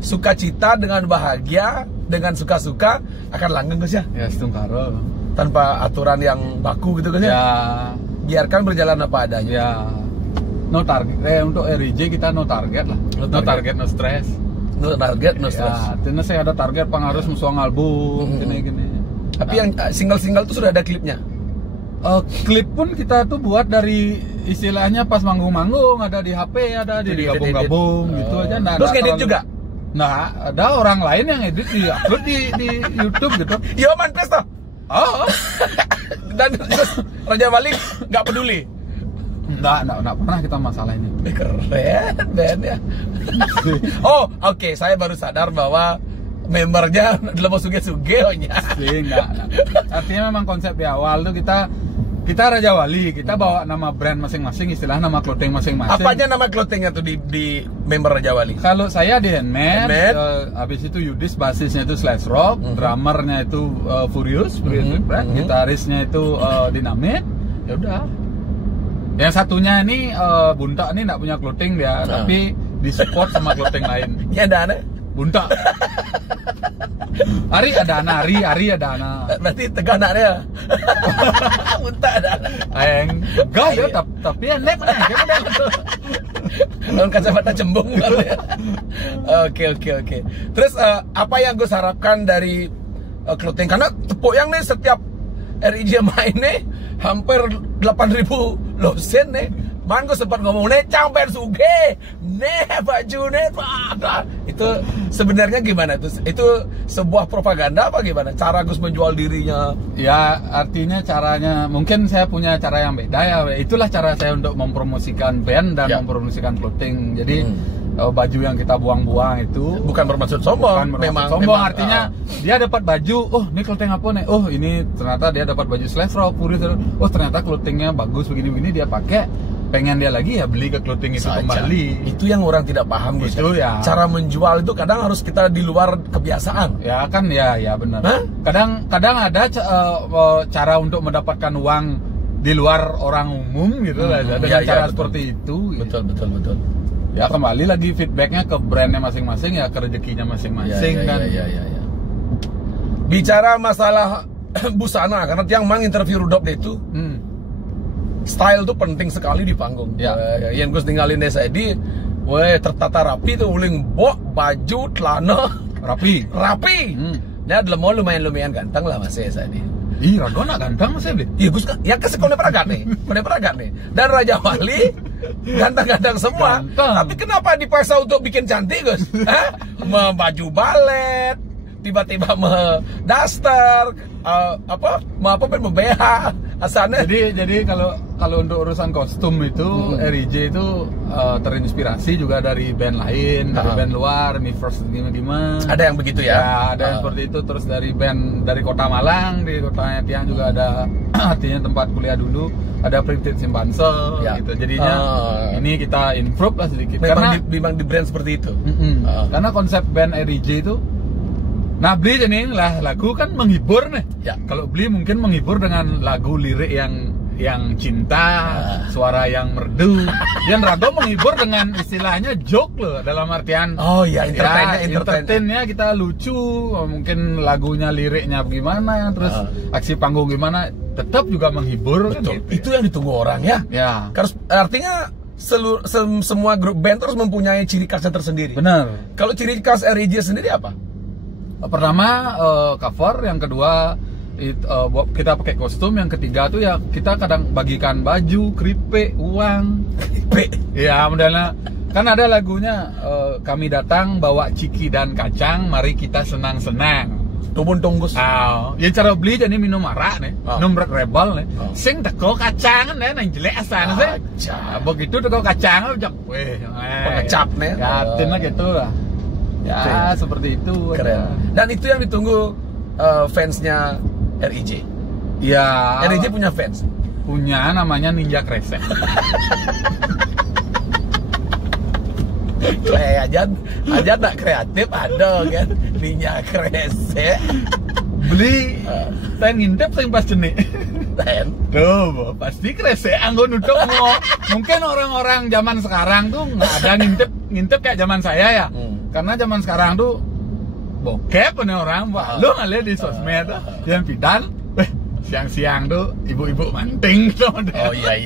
sukacita, dengan bahagia, dengan suka-suka akan langgeng guys ya. Ya setungkaro. Tanpa aturan yang baku gitu guys ya. Biarkan berjalan apa adanya. Ya. No target. Untuk RJ kita no target lah. No target, no stress. No target, no stress. Ya, artinya saya ada target harus musuang album gini. Tapi yang single-single itu sudah ada klipnya. Klip pun kita tuh buat dari istilahnya pas manggung-manggung ada di HP, ada di gabung-gabung gitu aja. Nah, terus ngedit juga? Nah, ada orang lain yang edit upload di YouTube gitu. Yo man pesta. Oh. Dan terus Raja Wali nggak peduli. Nggak pernah kita masalah ini. Keren band ya. Oh, oke, saya baru sadar bahwa membernya adalah mau suge-suge-nya. Enggak. Artinya memang konsep di awal tuh kita Raja Wali, kita bawa nama brand masing-masing, istilah nama clothing masing-masing. Apanya nama clothingnya tuh di member Raja Wali? Kalau saya di Handmade, habis itu Yudis basisnya itu Slash Rock, drummernya itu Furious brand, gitarisnya itu Dinamit. Ya udah. Yang satunya ini Bunta ini nggak punya clothing dia, tapi disupport sama clothing lain. Ya ada aneh. Bunta. Ari ada anak, Ari ada anak. Berarti tegak anaknya. Bunta ada anak. Ayang tegak ya, tapi enak mana? Lawan kacamata cembung kali ya. Oke. Terus apa yang gue harapkan dari clothing. Karena tepuk yang nih setiap RIJ main nih hampir 8.000 losen nih. Man gue sempat ngomong nih camper suge, nih baju nih, itu sebenarnya gimana tuh? Itu sebuah propaganda apa gimana? Cara Gus menjual dirinya? Ya artinya caranya mungkin saya punya cara yang beda ya. Itulah cara saya untuk mempromosikan band dan mempromosikan clothing. Jadi baju yang kita buang-buang itu bukan bermaksud sombong, memang sombong. Artinya dia dapat baju, oh ini clothing apa nih? Oh ini ternyata dia dapat baju Slevro, Puri, oh ternyata clothingnya bagus begini-begini dia pakai. Pengen dia lagi ya beli ke clothing itu kembali. Itu yang orang tidak paham Gus. Itu ya. Cara menjual itu kadang harus kita di luar kebiasaan. Ya kan ya benar. Kadang ada cara untuk mendapatkan uang di luar orang umum gitu lah dengan cara seperti itu. Betul. Ya kembali lagi feedbacknya ke brandnya masing-masing ya, ke rezekinya masing-masing kan. Ya. Bicara masalah busana karena tiang mang interview Rudolf itu. Style tuh penting sekali di panggung. Yang gue tinggalin desa di, tertata rapi tuh, uling baju, celana rapi. Dia lumayan ganteng lah masih saya di. Ih, Radona ganteng masih deh. Iya, Gus, ya kasih kau peragat nih. Dan Raja Wali ganteng-ganteng semua. Tapi kenapa dipaksa untuk bikin cantik, Gus? Baju balet, tiba-tiba daster, BH asalnya. Jadi kalau untuk urusan kostum itu RIJ itu terinspirasi juga dari band lain, dari band luar, Universe gimana. Ada yang begitu ya? Ada yang seperti itu. Terus dari band dari Kota Malang, di kotanya Tiang juga ada artinya tempat kuliah dulu, ada Printed Simpanse gitu. Jadinya ini kita improve lah sedikit. Memang di brand seperti itu. Karena konsep band RIJ itu Beli ini lah lagu kan menghibur nih. Kalau Beli mungkin menghibur dengan lagu lirik yang cinta, suara yang merdu. Dan Rago menghibur dengan istilahnya joke loh, dalam artian entertainnya kita lucu, mungkin lagunya liriknya bagaimana, terus aksi panggung gimana, tetap juga menghibur. Betul. Kan, gitu. Itu yang ditunggu orang ya. Artinya semua grup band terus mempunyai ciri khasnya tersendiri. Benar. Kalau ciri khas RIJ sendiri apa? Pertama cover, yang kedua kita pakai kostum, yang ketiga tuh ya kita kadang bagikan baju, keripik, uang. Ya modelnya kan ada lagunya kami datang bawa ciki dan kacang, mari kita senang-senang. Tubun tunggus. Ya cara Beli jadi minum arak nih, minum rebel nih. Sing teko kacang nih nang jelek asana sih. Begitu teko kacang udah pengecap nih. Gatin gitu lah. Ya seperti itu. Keren. Dan itu yang ditunggu fansnya RIJ. Ya. RIJ punya fans. Punya, namanya Ninja Kresek. aja tak kreatif ada kan Ninja Kresek. Beli ten ngintip sing pas jenik. Tuh, pasti kresek anggo nutup. Mungkin orang-orang zaman sekarang tuh nggak ada ngintip kayak zaman saya ya. Karena zaman sekarang tuh bokep nih orang, lu ngeliat di sosmed tuh, yang pidan, siang-siang tuh ibu-ibu manting tuh. Oh iya,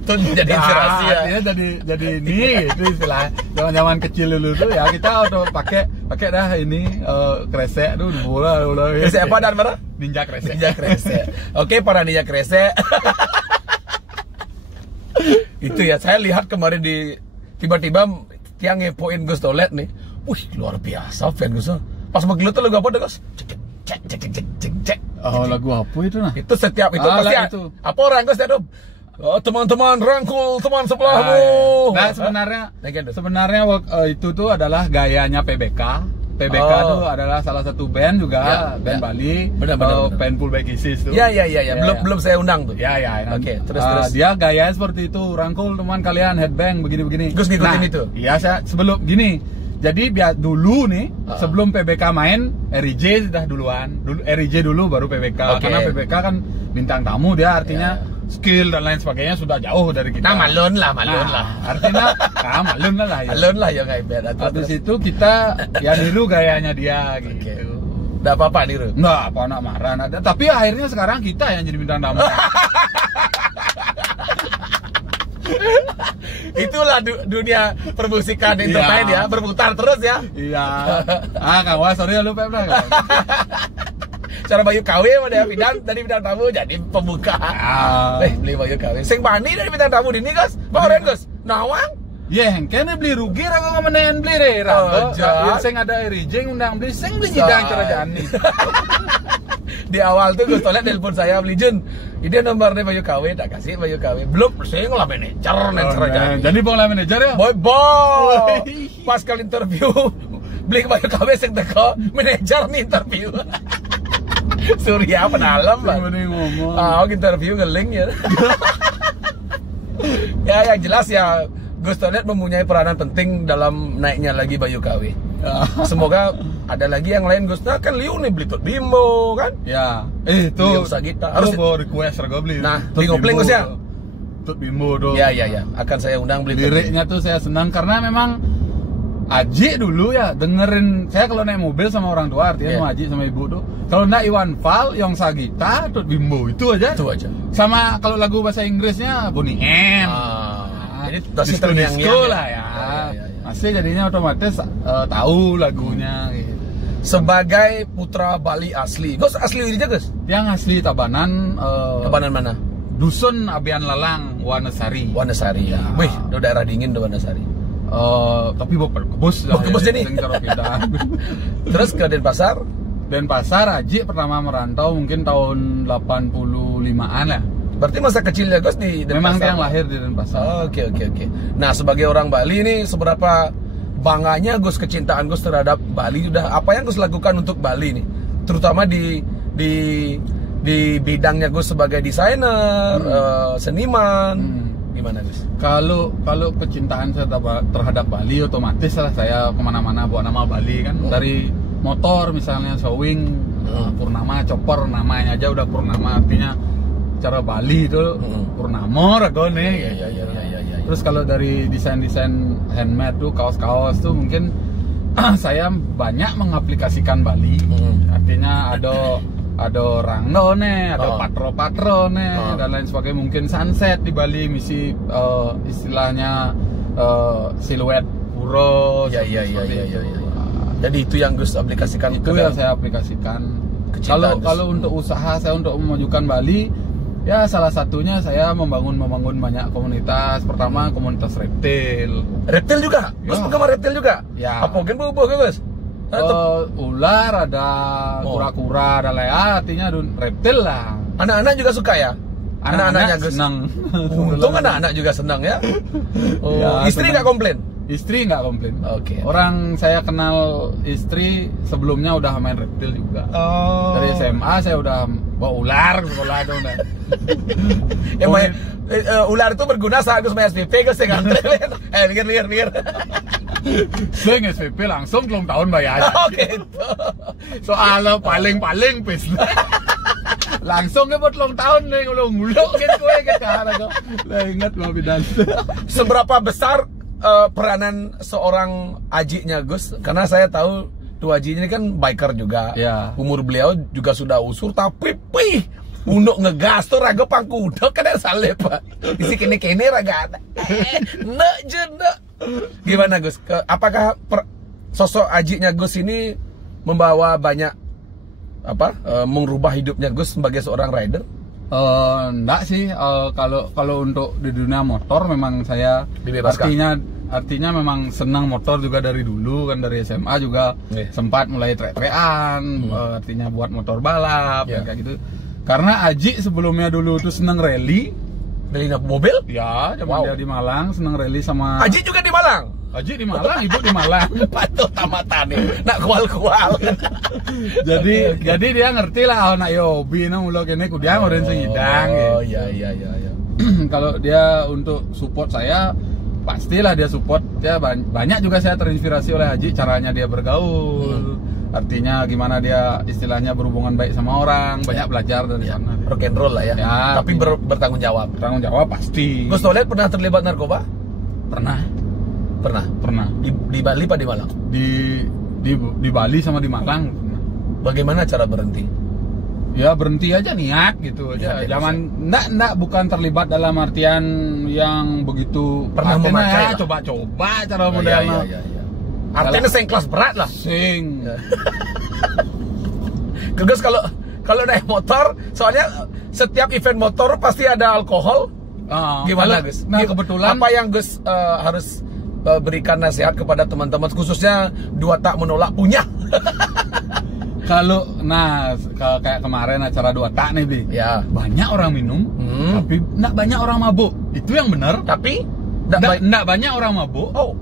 itu jadi inspirasi ya. Artinya jadi ini gitu istilahnya. Zaman-zaman kecil dulu tuh ya kita udah pakai dah ini kresek tuh bola. Kresek apa dan mana? Ninja Kresek. Oke, para Ninja Kresek. Itu ya, saya lihat kemarin tiba-tiba Tiang ngepoin Gus Tolet nih. Wih, luar biasa fan Gus. Pas begitu tuh lagu apa deh Gus? Cek. Oh, lagu apa itu nah? Itu setiap itu pasti itu. Apa orang Gus itu? Oh, teman-teman rangkul teman sebelahmu. Nah, sebenarnya itu tuh adalah gayanya PBK. PBK itu adalah salah satu band juga, band Bali. Benar. Band Fullback Isis tuh. Iya. Belum saya undang tuh. Ya. Oke, terus. Dia gayanya seperti itu, rangkul teman kalian, headbang begini-begini. Gus ngikutin itu. Iya, saya sebelum gini. Jadi dulu nih, sebelum PBK main, RIJ sudah duluan. RIJ dulu baru PBK. Karena PBK kan bintang tamu, dia artinya skill dan lain sebagainya sudah jauh dari kita. Nah, malun lah. Artinya, malun lah ya. Malun lah ya kayak beda. Habis itu kita ya niru gayanya dia gitu. Nggak apa-apa niru. Nggak apa, nak marah. Tapi akhirnya sekarang kita yang jadi bintang tamu. Itulah dunia permusikan entertain ya, berputar terus ya. Iya. Kawan, sorry ya lu Pep. Cara baju KW sama dia bidang dari bidang tamu jadi pembuka. Beli baju KW. Sing bani dari bidang tamu dini Gus. Bawaan Gus. Nawang. Kene beli rugi raga ngamenean beli deh. Raga. Sing ada irijing undang beli sing beli jidang cara jani. Di awal tuh Gus Tolet telepon saya beli Jun. Ini nomornya baju KW, tak kasih baju KW. Belum, saya ngelah manajer aja. Jadi bola manajer ya? Boy. Pas kali interview beli baju KW sing teko, manajer nih interview. Surya penalam lah. Ngomong. Interview ngeling ya. Ya yang jelas ya Gus Tolet mempunyai peranan penting dalam naiknya lagi Bayu KW. Semoga ada lagi yang lain Gus. Nah kan Liu nih beli Tut Bimbo kan? Ya. Tuh Sagita harus request harga beli. Nah, di ngopling Gus ya. Tut Bimbo tuh. Ya. Akan saya undang beli. Liriknya tuh saya senang karena memang Aji dulu ya dengerin saya kalau naik mobil sama orang tua artinya sama Aji sama ibu tuh. Kalau naik Iwan Fals, Yong Sagita, Tut Bimbo itu aja. Sama kalau lagu bahasa Inggrisnya Bonnie M. Jadi disco lah ya. Masih jadinya otomatis tahu lagunya gitu. Sebagai putra Bali asli. Gus asli aja Gus? Yang asli Tabanan. Tabanan mana? Dusun Abian Lalang, Wanasari. Wanasari ya. Wih, udah daerah dingin tuh Wanasari. Tapi bawa kebus lah. Kebus jadi. Terus ke Denpasar? Denpasar Aji pertama merantau mungkin tahun 85-an lah. Berarti masa kecilnya Gus di Denpasar? Memang dia yang lahir di Denpasar. Oke. Nah, sebagai orang Bali ini seberapa bangganya Gus kecintaan Gus terhadap Bali? Udah apa yang Gus lakukan untuk Bali nih? Terutama di bidangnya Gus sebagai desainer, seniman. Gimana Gus? Kalau kecintaan saya terhadap Bali otomatis lah saya kemana-mana bawa nama Bali kan. Dari motor misalnya showing Purnama chopper namanya aja udah Purnama artinya cara Bali itu Purnama ragone. Iya. Terus kalau dari desain handmade tuh kaos-kaos tuh mungkin saya banyak mengaplikasikan Bali. Artinya ada rangdone, ada patro-patrone dan lain sebagainya. Mungkin sunset di Bali misi istilahnya siluet puro. Iya. Jadi itu yang Gus aplikasikan. Itu yang saya aplikasikan. Kalau untuk usaha saya untuk memajukan Bali, ya salah satunya saya membangun banyak komunitas. Pertama komunitas reptil. Reptil juga? Gus penggemar reptil juga? Ya. Apa mungkin bubuh Gus? Ular, ada kura-kura, ada lea, artinya reptil lah. Anak-anak juga suka ya? Anak-anaknya Gus senang. Untung anak-anak juga senang ya. Ya, istri nggak komplain? Istri nggak komplain. Oke. Orang saya kenal istri sebelumnya udah main reptil juga. Dari SMA saya udah bawa ular sekolah itu udah. Yang main ular itu berguna saat Gus main SPP Gus ya kan? Lihat. Saya SPP langsung belum tahun bayar. Gitu. Soalnya paling pis. Langsung ke buat long tahun nih kalau nguluk gitu gue kita ada kok. Lah ingat mau bidan. Seberapa besar peranan seorang Aji-nya Gus? Karena saya tahu tuh Aji ini kan biker juga. Ya. Umur beliau juga sudah usur tapi untuk ngegas tuh raga pangkudo kan salah Pak. Isi kene raga ada. Nek. Gimana Gus? Apakah sosok Aji-nya Gus ini membawa banyak mengubah hidupnya Gus sebagai seorang rider? Enggak sih. Kalau untuk di dunia motor memang saya dibebaskan. Artinya memang senang motor juga dari dulu kan, dari SMA juga sempat mulai trek-trekan, artinya buat motor balap kayak gitu. Karena Aji sebelumnya dulu tuh seneng rally mobil? Ya, dia di Malang seneng rally sama. Aji juga di Malang? Aji di Malang, ibu di Malang. Patut tamatan nih, nak kual-kual. Jadi dia ngerti lah, nak hobi nang ulo kene kudiang orang sengidang. Oh iya. Kalau dia untuk support saya, pastilah dia support. Dia banyak juga saya terinspirasi oleh Aji, caranya dia bergaul. Artinya gimana dia istilahnya berhubungan baik sama orang, banyak belajar dari sana. Rock and roll lah ya. Tapi bertanggung jawab. Bertanggung jawab pasti. Gus Tolet pernah terlibat narkoba? Pernah. Di Bali apa di Malang? Di Bali sama di Malang pernah. Bagaimana cara berhenti? Ya berhenti aja niat gitu aja. Jangan bukan terlibat dalam artian yang begitu pernah memakai ya, coba-coba cara modelnya. Iya. Artinya sing kelas berat lah. Sing. Gus kalau naik motor, soalnya setiap event motor pasti ada alkohol. Gimana Gus? Nah kebetulan apa yang Gus harus berikan nasihat kepada teman-teman khususnya Dua Tak Menolak Punya? Kalau kayak kemarin acara Dua Tak nih Bi, Ya. banyak orang minum, tapi nggak banyak orang mabuk. Itu yang benar. Tapi Nggak banyak orang mabuk. oh,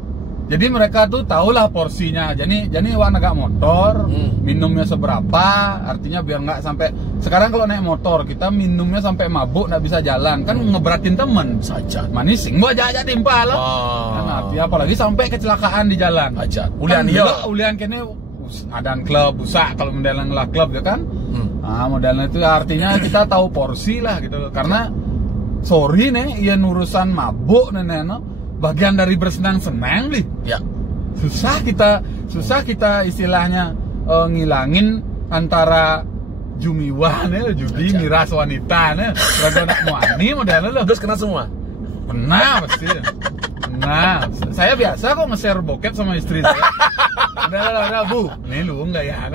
Jadi mereka tuh tahulah porsinya. Jadi wak nagak motor, minumnya seberapa, artinya biar nggak sampai. Sekarang kalau naik motor kita minumnya sampai mabuk nggak bisa jalan, kan ngeberatin temen. saja. Manising, gua aja timpal. Kan artinya apalagi sampai kecelakaan di jalan. Aja. Ulian Ulian dia, ulian kene adan klub busak kalau modelan lah klub ya kan. Modelnya itu artinya kita tahu porsi lah gitu. Karena sorry nih, ya urusan mabuk nih bagian dari bersenang-senang nih. Ya. Susah kita istilahnya ngilangin antara jumiwa nih, judi, miras wanita nih. Rada anak muani modelnya loh. Terus kena semua. Pernah pasti. Pernah. Saya biasa kok nge-share bokep sama istri saya. Udah Bu, nih lu enggak ya?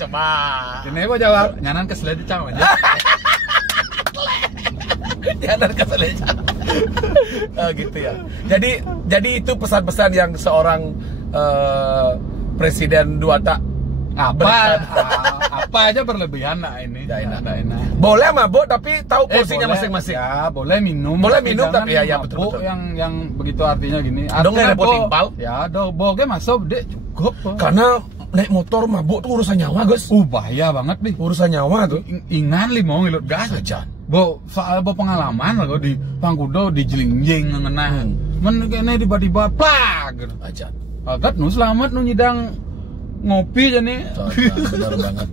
Coba. Ini gua jawab, nyanan kesel dicam aja. Nyanan kesel aja. Gitu ya. Jadi itu pesan-pesan yang seorang presiden Dua Tak apa aja berlebihan ini. Nggak enak. enak. boleh mabuk tapi tahu porsinya Boleh, masing-masing. Ya, boleh minum. Boleh minum, jangan tapi ya mabuk betul. yang begitu artinya gini. Dong Artinya repot timpal. Ya, boge masuk dek cukup. Karena naik motor mabuk tuh urusan nyawa, Gus. Bahaya banget nih. Urusan nyawa tuh. Ingan mau ngilut gas Saja. soal pengalaman lah di pangkudo di jelingjing ngenah. Men kene tiba-tiba plag. Aja. Agak nu selamat nu nyidang ngopi jane. Benar banget.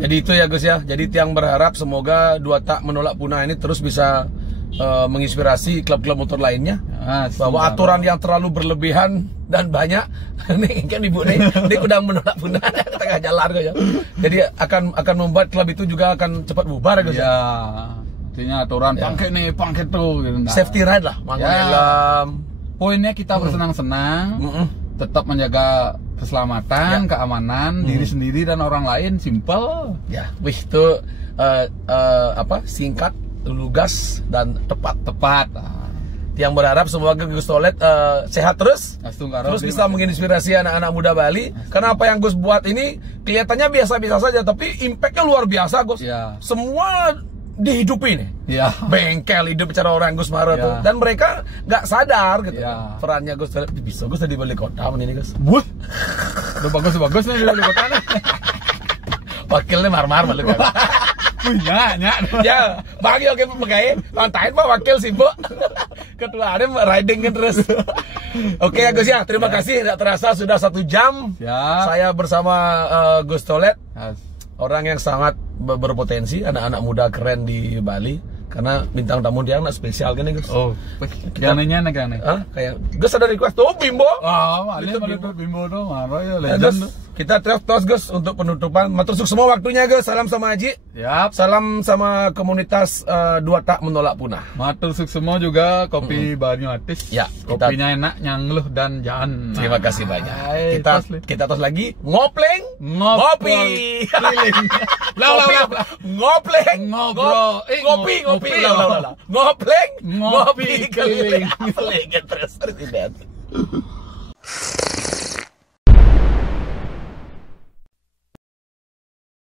Jadi itu ya Gus ya. Jadi Tiang berharap semoga Dua Tak Menolak Punah ini terus bisa menginspirasi klub-klub motor lainnya. Bahwa aturan yang terlalu berlebihan dan banyak nih kan ibu nih udah menolak punah tengah jalan ya. Jadi akan membuat klub itu juga akan cepat bubar Gus ya. Artinya aturan pangke tuh gitu. Safety ride lah, helm. Poinnya kita bersenang-senang, tetap menjaga keselamatan, keamanan diri sendiri dan orang lain, simple. Ya, itu singkat, lugas dan tepat. Yang berharap semoga Gus Tolet sehat terus bisa menginspirasi anak-anak muda Bali. Karena apa yang Gus buat ini kelihatannya biasa-biasa saja, tapi impactnya luar biasa Gus. Ya. Semua dihidupin ya. Bengkel hidup cara orang Gus Maro tuh, dan mereka nggak sadar gitu perannya Gus. Bisa Gus tadi balik kota ini Gus. Udah bagus nih di balik kota nih. Wakilnya marmar balik kota. Ya, bagi oke pegawai lantain Pak Wakil sibuk. Ketua ada riding kan terus. Oke ya Gus ya, terima kasih. Tidak terasa sudah 1 jam. Saya bersama Gus Tolet. Orang yang sangat berpotensi, anak-anak muda keren di Bali. Karena bintang tamu dia anak spesial kan ya Gus. Gananya negane. Kayak Gus ada request tuh Bimbo. Bimbo tuh marah ya legend. Kita tos Gus untuk penutupan. Matur sukses semua waktunya Gus. Salam sama Haji. Salam sama komunitas Dua Tak Menolak Punah. Matur sukses semua juga kopi Banyu Atis. Ya, kopinya enak, nyangluh dan jangan. Terima kasih banyak. Kita tos lagi ngopleng, ngopi. Ngopleng, ngopi. Ngopleng, ngopi keliling. Terus.